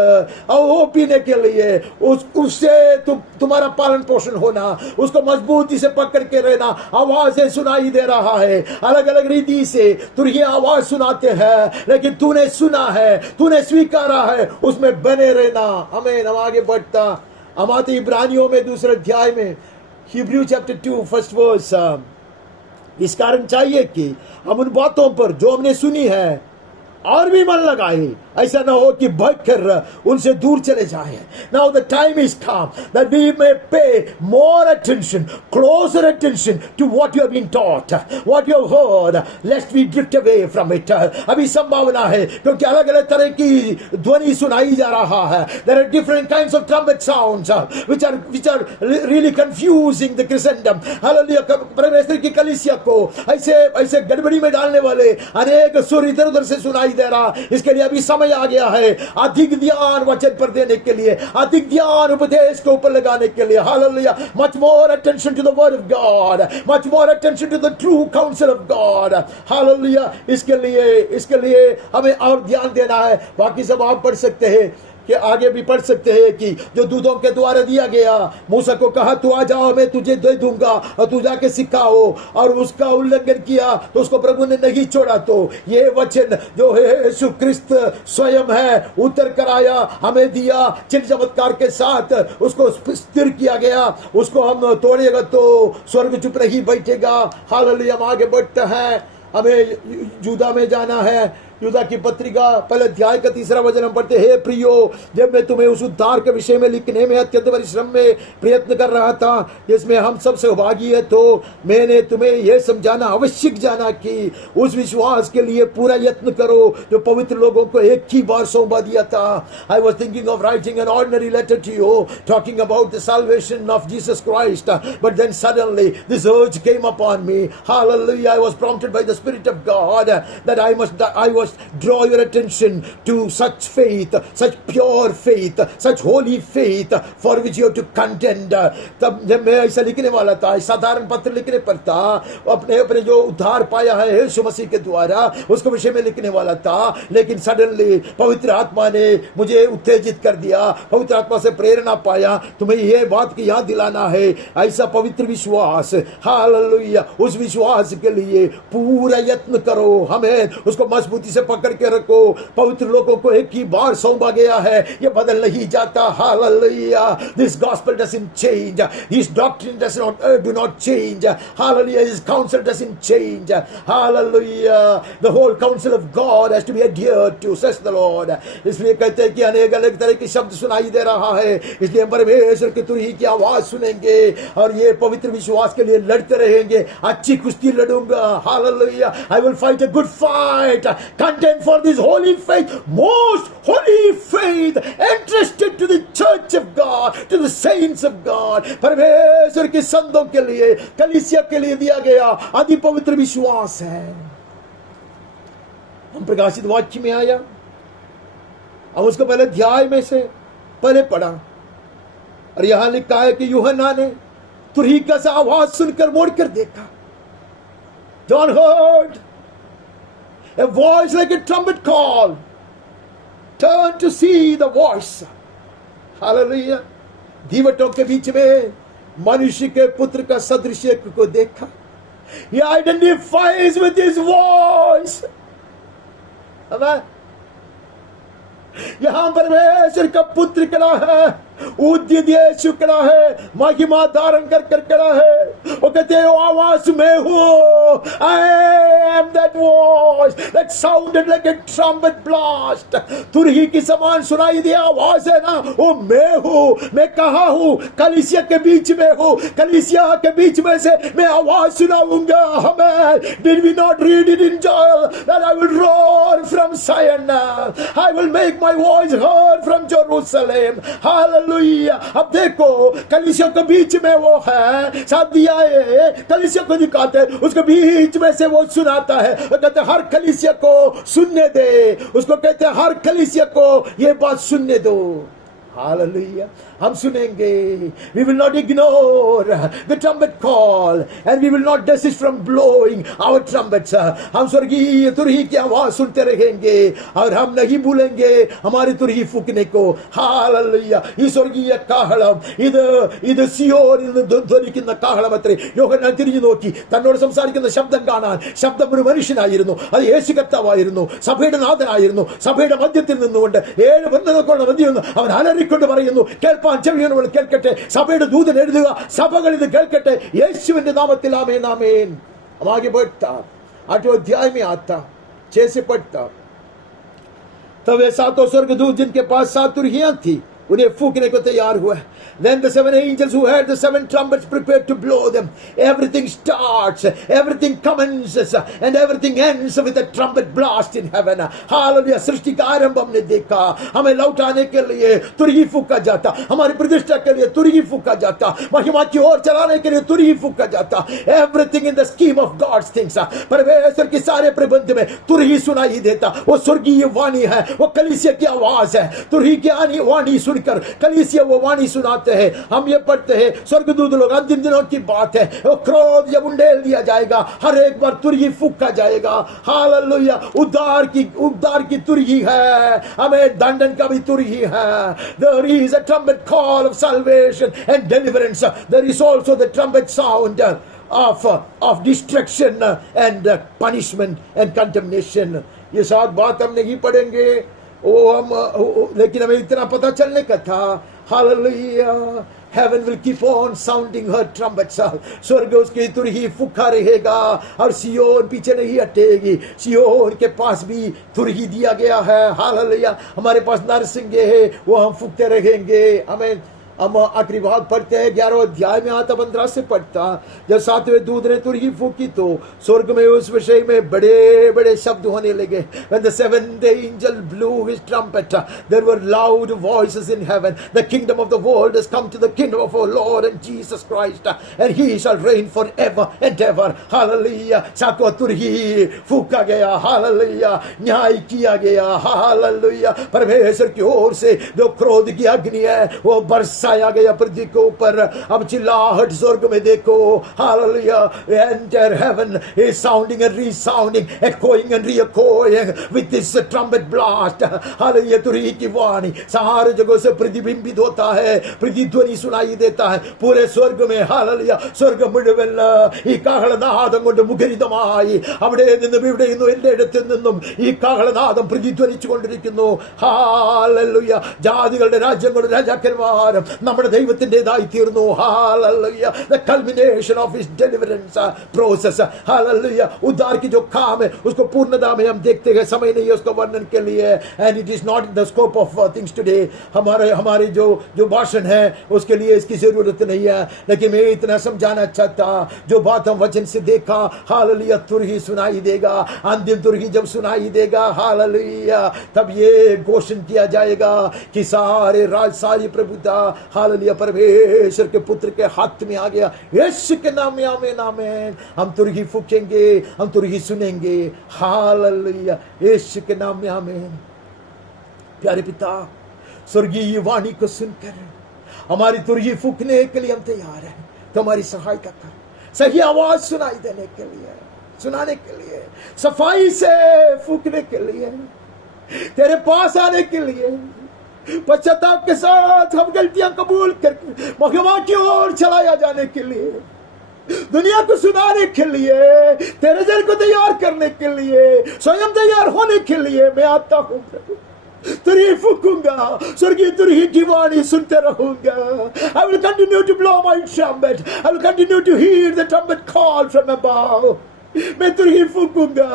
और पीने के लिए उससे तुम्हारा पालन पोषण होना, उसको मजबूती से पकड़ के रहना। आवाजें सुनाई दे रहा है, अलग अलग रीति से तुरही आवाज सुनाते हैं, लेकिन तूने सुना है, तूने स्वीकारा है, उसमें बने रहना। आमीन। हम आगे बढ़ता, हम आते इब्रानियों में 2 अध्याय में, हिब्रू चैप्टर 2 1st verse। इस कारण चाहिए कि हम उन बातों पर जो हमने सुनी है और भी मन लगाए, ऐसा ना हो कि भटकर उनसे दूर चले जाए। Now the time is come that we may pay more attention, closer attention to what you have been taught, what you have heard, lest we drift away from it. अभी संभावना है क्योंकि अलग अलग तरह की ध्वनि सुनाई जा रहा है। There are different kinds of trumpet sounds which are really confusing the Christendom. Hallelujah, परमेश्वर की कलीसिया को ऐसे गड़बड़ी में डालने वाले अनेक सुर इधर उधर से सुनाई दे रहा। इसके लिए अभी समय आ गया है अधिक ध्यान वचन पर देने के लिए, अधिक ध्यान उपदेश के ऊपर लगाने के लिए। Hallelujah, much more attention to the word of God, much more attention to the true counsel of God. Hallelujah, इसके लिए हमें और ध्यान देना है। बाकी सब आप पढ़ सकते हैं। कि आगे भी पढ़ सकते हैं कि जो दूतों के द्वारा दिया गया, मूसा को कहा तू आ जाओ मैं तुझे दे दूंगा और तू जाके सिखाओ, और उसका उल्लंघन किया तो उसको प्रभु ने नहीं छोड़ा। तो ये वचन जो है यीशु क्रिस्त स्वयं है, उतर कर आया, हमें दिया, चिन्ह चमत्कार के साथ उसको स्थिर किया गया। उसको हम तोड़ेगा तो स्वर्ग चुप नहीं बैठेगा। हालेलुया। हम आगे बढ़ते हैं, हमें यूदा में जाना है। यूदा की पत्रिका पहले अध्याय का 3 वचन हम पढ़ते, हे प्रियो, जब मैं तुम्हें उस उद्धार के विषय में लिखने में अत्यंत परिश्रम में प्रयत्न कर रहा था जिसमें हम सब सहभागी है, तो मैंने तुम्हें यह समझाना आवश्यक जाना कि उस विश्वास के लिए पूरा यत्न करो जो पवित्र लोगों को एक ही बार सौंपा दिया था। I was thinking of writing an ordinary letter to you talking about the salvation of Jesus Christ, but then suddenly this urge came upon me. Hallelujah. I was prompted by the Spirit of God that I was draw your attention to such faith, such pure faith, such holy faith for which you have to contend. तब जब मैं ऐसा लिखने वाला था, साधारण पत्र लिखने पर था, अपने अपने जो उद्धार पाया है यीशु मसीह के द्वारा, उसके विषय में लिखने वाला था, लेकिन सडनली पवित्र आत्मा ने मुझे उत्तेजित कर दिया, पवित्र आत्मा से प्रेरणा पाया, तुम्हें यह बात की याद दिलाना है, ऐसा पवित्र विश्वास, हालेलुया, उस विश्वास के लिए पूरा यत्न करो, हमें उसको मजबूती से पकड़ के रखो। पवित्र लोगों को एक ही बार सौंपा गया है, ये बदल नहीं जाता। Hallelujah. This gospel doesn't change, this doctrine do not change. Hallelujah. This council doesn't change. Hallelujah. The whole council of God has to be adhered to, says the Lord. इसलिए कहते हैं कि अनेक अलग तरह के शब्द सुनाई दे रहा है, इसलिए हम परमेश्वर की तुरही की आवाज सुनेंगे और ये पवित्र विश्वास के लिए लड़ते रहेंगे। अच्छी कुश्ती लड़ूंगा। Hallelujah. I will fight a good fight, contend for this holy faith, most holy faith, entrusted to the church of God, to the saints of God. परमेश्वर के संतों के लिए, कलीसिया के लिए दिया गया अति पवित्र विश्वास है। हम प्रकाशित वाक्य में आया, हम उसको पहले अध्याय में से पहले पढ़ा और यहां लिखा है कि यूहन्ना ने तुरही का सा आवाज सुनकर मोड़कर देखा। John heard a voice like a trumpet call. Turn to see the voice. Hallelujah. दीवटों के बीच में मनुष्य के पुत्र का सदृश को देखा। He identifies with his voice. Amen. यहां परमेश्वर का पुत्र खड़ा है, उद्यत यीशु खड़ा है, महिमा धारण कर खड़ा है। वो कहते हैं आवाज मैं हूं, I am that voice that sounded like a trumpet blast. तुरही की समान सुनाई दिया आवाज है ना, वो मैं हूं। मैं कहा हूं? कलीसिया के बीच में हूं, कलीसिया के बीच में से मैं आवाज सुनाऊंगा। हमें did we not read it in Joel that I will roar from Zion, I will make my voice heard from Jerusalem. Hallelujah. अब देखो कलीसिया के बीच में वो है, साथ दिया है, कलीसिया को दिखाते हैं, उसके बीच में से वो सुनाता है। वो कहते हैं हर कलीसिया को सुनने दे, उसको कहते हैं हर कलीसिया को ये बात सुनने दो। Hallelujah. हम सुनेंगे। We will not ignore the trumpet call and we will not desist from blowing our trumpets. हम स्वर्गीय तुरही की आवाज सुनते रहेंगे और हम नहीं भूलेंगे हमारी तुरही फूकने को। Hallelujah. ഈ സ്വർഗീയ കാഹളം ഇത് സിയോൻ ധ്വനിക്കുന്ന കാഹളമത്രേ. യോഹന്നാൻ തിരിഞ്ഞു നോക്കി തന്നോട് സംസാരിക്കുന്ന ശബ്ദം കാണാൻ. ശബ്ദം ഒരു മനുഷ്യനായിരുന്നു, അത് യേശു കർത്താവായിരുന്നു, സഭയുടെ നാഥനായിരുന്നു. സഭയുടെ മധ്യത്തിൽ നിന്നുകൊണ്ട് 7 ബന്ധനങ്ങളുടെ മധ്യത്തിൽ നിന്ന് അവൻ അലറിക്കൊണ്ട് പറയുന്നു, കേൾപ്പാൻ ചെവിയുള്ളവൻ കേൾക്കട്ടെ, സഭയുടെ ദൂതൻ എഴുതുക, സഭകൾ ഇത് കേൾക്കട്ടെ, യേശുവിന്റെ നാമത്തിൽ ആമേൻ ആമേൻ। हम आगे बढ़ता 8वें अध्याय में आता 6 से पढ़ता। तब वे 7 स्वर्गदूत जिनके पास 7 तुरहियां थी उन्हें फूकने को तैयार हुआ। Then the 7 angels who had the 7 trumpets prepared to blow them. Everything starts, everything commences, and everything ends with a trumpet blast in heaven. Hallelujah. सृष्टि का आरंभ हमने देखा। हमें लौटाने के लिए तुरही फूका जाता, हमारी प्रतिष्ठा के लिए तुरही फूका जाता, महिमा की ओर चलाने के लिए तुरही फूका जाता। Everything in the scheme of God's things, परमेश्वर के सारे प्रबंध में तुरही सुनाई देता। वो स्वर्गीय वाणी है, वो कलीसिया की आवाज है। तुरही की वाणी सुनकर कलीसिया वो वाणी सुनाते हैं। हम ये पढ़ते हैं स्वर्गदूत लोग, अंतिम दिनों की बात है, वो क्रोध जब उंडेल दिया जाएगा, हर एक बार तुरही फूका जाएगा। हालेलुया, उद्धार की तुरही है, हमें दंडन का भी तुरही है। There is a trumpet call of salvation and deliverance. There is also the trumpet sound of destruction and punishment and condemnation. ये सात बात हम नहीं पढ़ेंगे, लेकिन हमें इतना पता चलने का था। Hallelujah. Heaven will keep on sounding her trumpets. स्वर्ग उसकी तुरही फूका रहेगा और सियोन पीछे नहीं हटेगी। सियोन के पास भी तुरही दिया गया है। हालेलुया, हमारे पास नरसिंगे है, वो हम फूकते रहेंगे। हमें हम आखिरी बात पढ़ते हैं 11वें अध्याय में आता 15 से पढ़ता, जब 7वें दूत ने तुरही फूकी तो स्वर्ग में उस विषय में बड़े बड़े शब्द होने लगे। When the seventh angel blew his trumpet, there were loud voices in heaven. The kingdom of the world has come to the kingdom of our Lord and Jesus Christ, and he shall reign forever and ever. Hallelujah. सातवां तुरही फूका गया। Hallelujah, न्याय किया गया। Hallelujah, परमेश्वर की ओर से जो क्रोध की अग्नि है वो बरस आया गया पृथ्वी के ऊपर। अब चिल्लाहट स्वर्ग में देखो। हालेलुया, entire heaven is sounding and resounding, echoing and re-echoing with this trumpet blast. हालेलुया, तुरही की वाणी सारे जगहों से प्रतिबिंबित होता है, प्रतिध्वनि सुनाई देता है पूरे स्वर्ग में। हालेलुया, സ്വർഗ മുഴുവൻ ഈ കാഹളനാദം കൊണ്ട് മുഖരിതമായി അവിടെ നിന്നും ഇവിടെ നിന്നും എല്ലായിടത്തു നിന്നും ഈ കാഹളനാദം പ്രതിധ്വനിച്ചു കൊണ്ടിരിക്കുന്നു. ഹാലെലൂയ, ജാതികളുടെ രാജ്യങ്ങളുടെ രാജാക്കന്മാരും നമ്മുടെ ദൈവത്തിൻ്റെതായി തീർന്നു. Hallelujah, the culmination of his deliverance process. Hallelujah, उद्धार की जो काम है उसको पूर्णता में हम देखते हैं, समय नहीं है उसको वर्णन के लिए। and it is not in the scope of things today. हमारे जो भाषण है उसके लिए इसकी जरूरत नहीं है, लेकिन मैं इतना समझाना चाहता, जो बात हम वचन से देखा। हालेलुया, तुरही सुनाई देगा, अंतिम तुरही जब सुनाई देगा, हालेलुया, तब ये घोषण किया जाएगा कि सारे राज सारी प्रभुता हालेलुया परमेश्वर के पुत्र के हाथ में आ गया। यीशु के नाम में आमीन आमीन। हम तुरही फूकेंगे, हम तुरही सुनेंगे। हालेलुया, यीशु के नाम में आमीन। प्यारे पिता, स्वर्गीय वाणी को सुनकर हमारी तुरही फूकने के लिए हम तैयार हैं। तुम्हारी सहायता कर, सही आवाज सुनाई देने के लिए, सुनाने के लिए, सफाई से फूकने के लिए, तेरे पास आने के लिए, पश्चाताप के साथ हम गलतियां कबूल करके महिमा की ओर चलाया जाने के लिए, दुनिया को सुनाने के लिए, तेरे जल को तैयार करने के लिए, स्वयं तैयार होने के लिए मैं आता हूं प्रभु। तुरही फूकूंगा, स्वर्गीय तुरही की वाणी सुनते रहूंगा। I will continue to blow my trumpet. I will continue to hear the trumpet call from above. मैं तुरही फूकूंगा,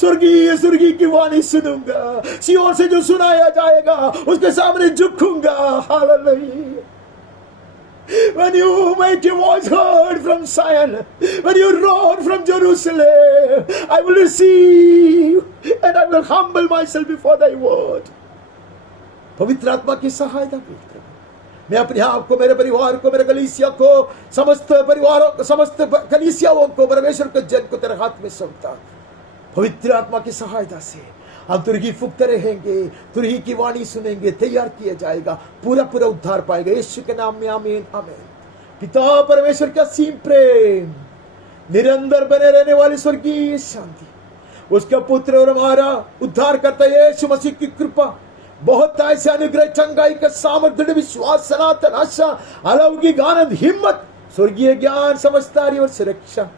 स्वर्गीय की वाणी सुनूंगा। सियोन से जो सुनाया जाएगा उसके सामने झुकूंगा। Hallelujah. When you make your voice heard from Zion, when you roar from Jerusalem, I will receive and I will humble myself before thy word. पवित्र आत्मा की सहायता प्राप्त, मैं अपने आप को, मेरे परिवार को, मेरे कलीसिया को, समस्त परिवारों, समस्त कलीसियाओं को, परमेश्वर के जन को तेरे हाथ में सौंपता। पवित्र आत्मा की सहायता से हम तुरही फूकते रहेंगे, तुरही की वाणी सुनेंगे, तैयार किया जाएगा, पूरा पूरा उद्धार पाएगा। यीशु के नाम में आमीन आमीन। पिता परमेश्वर का असीम प्रेम, निरंतर बने रहने वाली स्वर्गीय शांति, उसका पुत्र और हमारा उद्धार करता यीशु मसीह की कृपा, बहुत ऐसे अनुग्रह, चंगाई का सामर्थ्य, दृढ़ विश्वास, सनातन आशा, अलौकिक आनंद, हिम्मत, स्वर्गीय ज्ञान, समझदारी और सुरक्षा,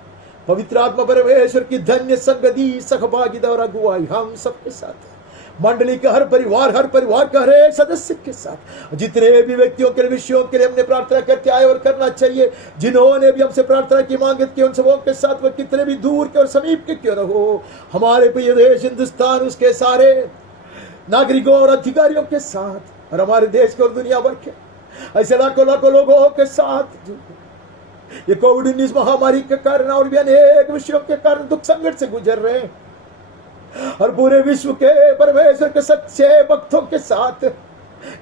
पवित्र आत्मा परमेश्वर की धन्य संगति, सहभागिता और अगुवाई हम सबके साथ है। मंडली का हर परिवार का हर एक सदस्य के साथ, जितने भी व्यक्तियों के विषयों के लिए हमने प्रार्थना करते आए और करना चाहिए, जिन्होंने भी हमसे प्रार्थना की मांगित की, उन सबों के साथ वह कितने भी दूर के और समीप के क्यों न हो, हमारे प्रिय देश हिंदुस्तान, उसके सारे नागरिकों और अधिकारियों के साथ, और हमारे देश के और दुनिया भर के ऐसे लाखों लोगों के साथ ये कोविड-19 महामारी के कारण और भी अनेक विषयों के कारण दुख संकट से गुजर रहे हैं, और पूरे विश्व के परमेश्वर के सच्चे भक्तों के साथ,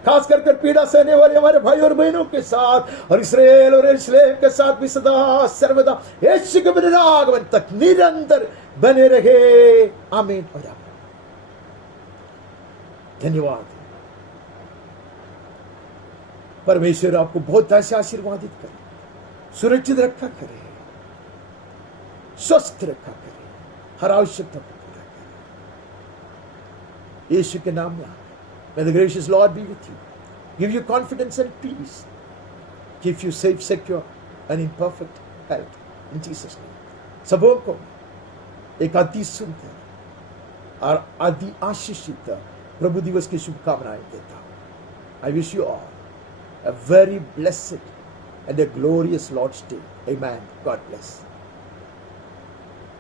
खास कर पीड़ा सहने वाले हमारे भाई और बहनों के साथ, और इस्राएल और यरूशलेम के साथ भी सदा सर्वदा यीशु के पुनरागमन तक निरंतर बने रहे। आमीन और आमीन। धन्यवाद। परमेश्वर आपको बहुत ऐसे आशीर्वादित करे, सुरक्षित रखा करे, स्वस्थ रखा करे, हर आवश्यकता को पूरा करे। यीशु के नाम में may the gracious Lord be with you, give you confidence and peace, keep you safe, secure and in perfect health in Jesus name। सबों को एक अति सुंदर और अति आशीषित प्रभु दिवस की शुभकामनाएं देता हूं। I wish you all a very blessed and a glorious Lord's Day. Amen. God bless.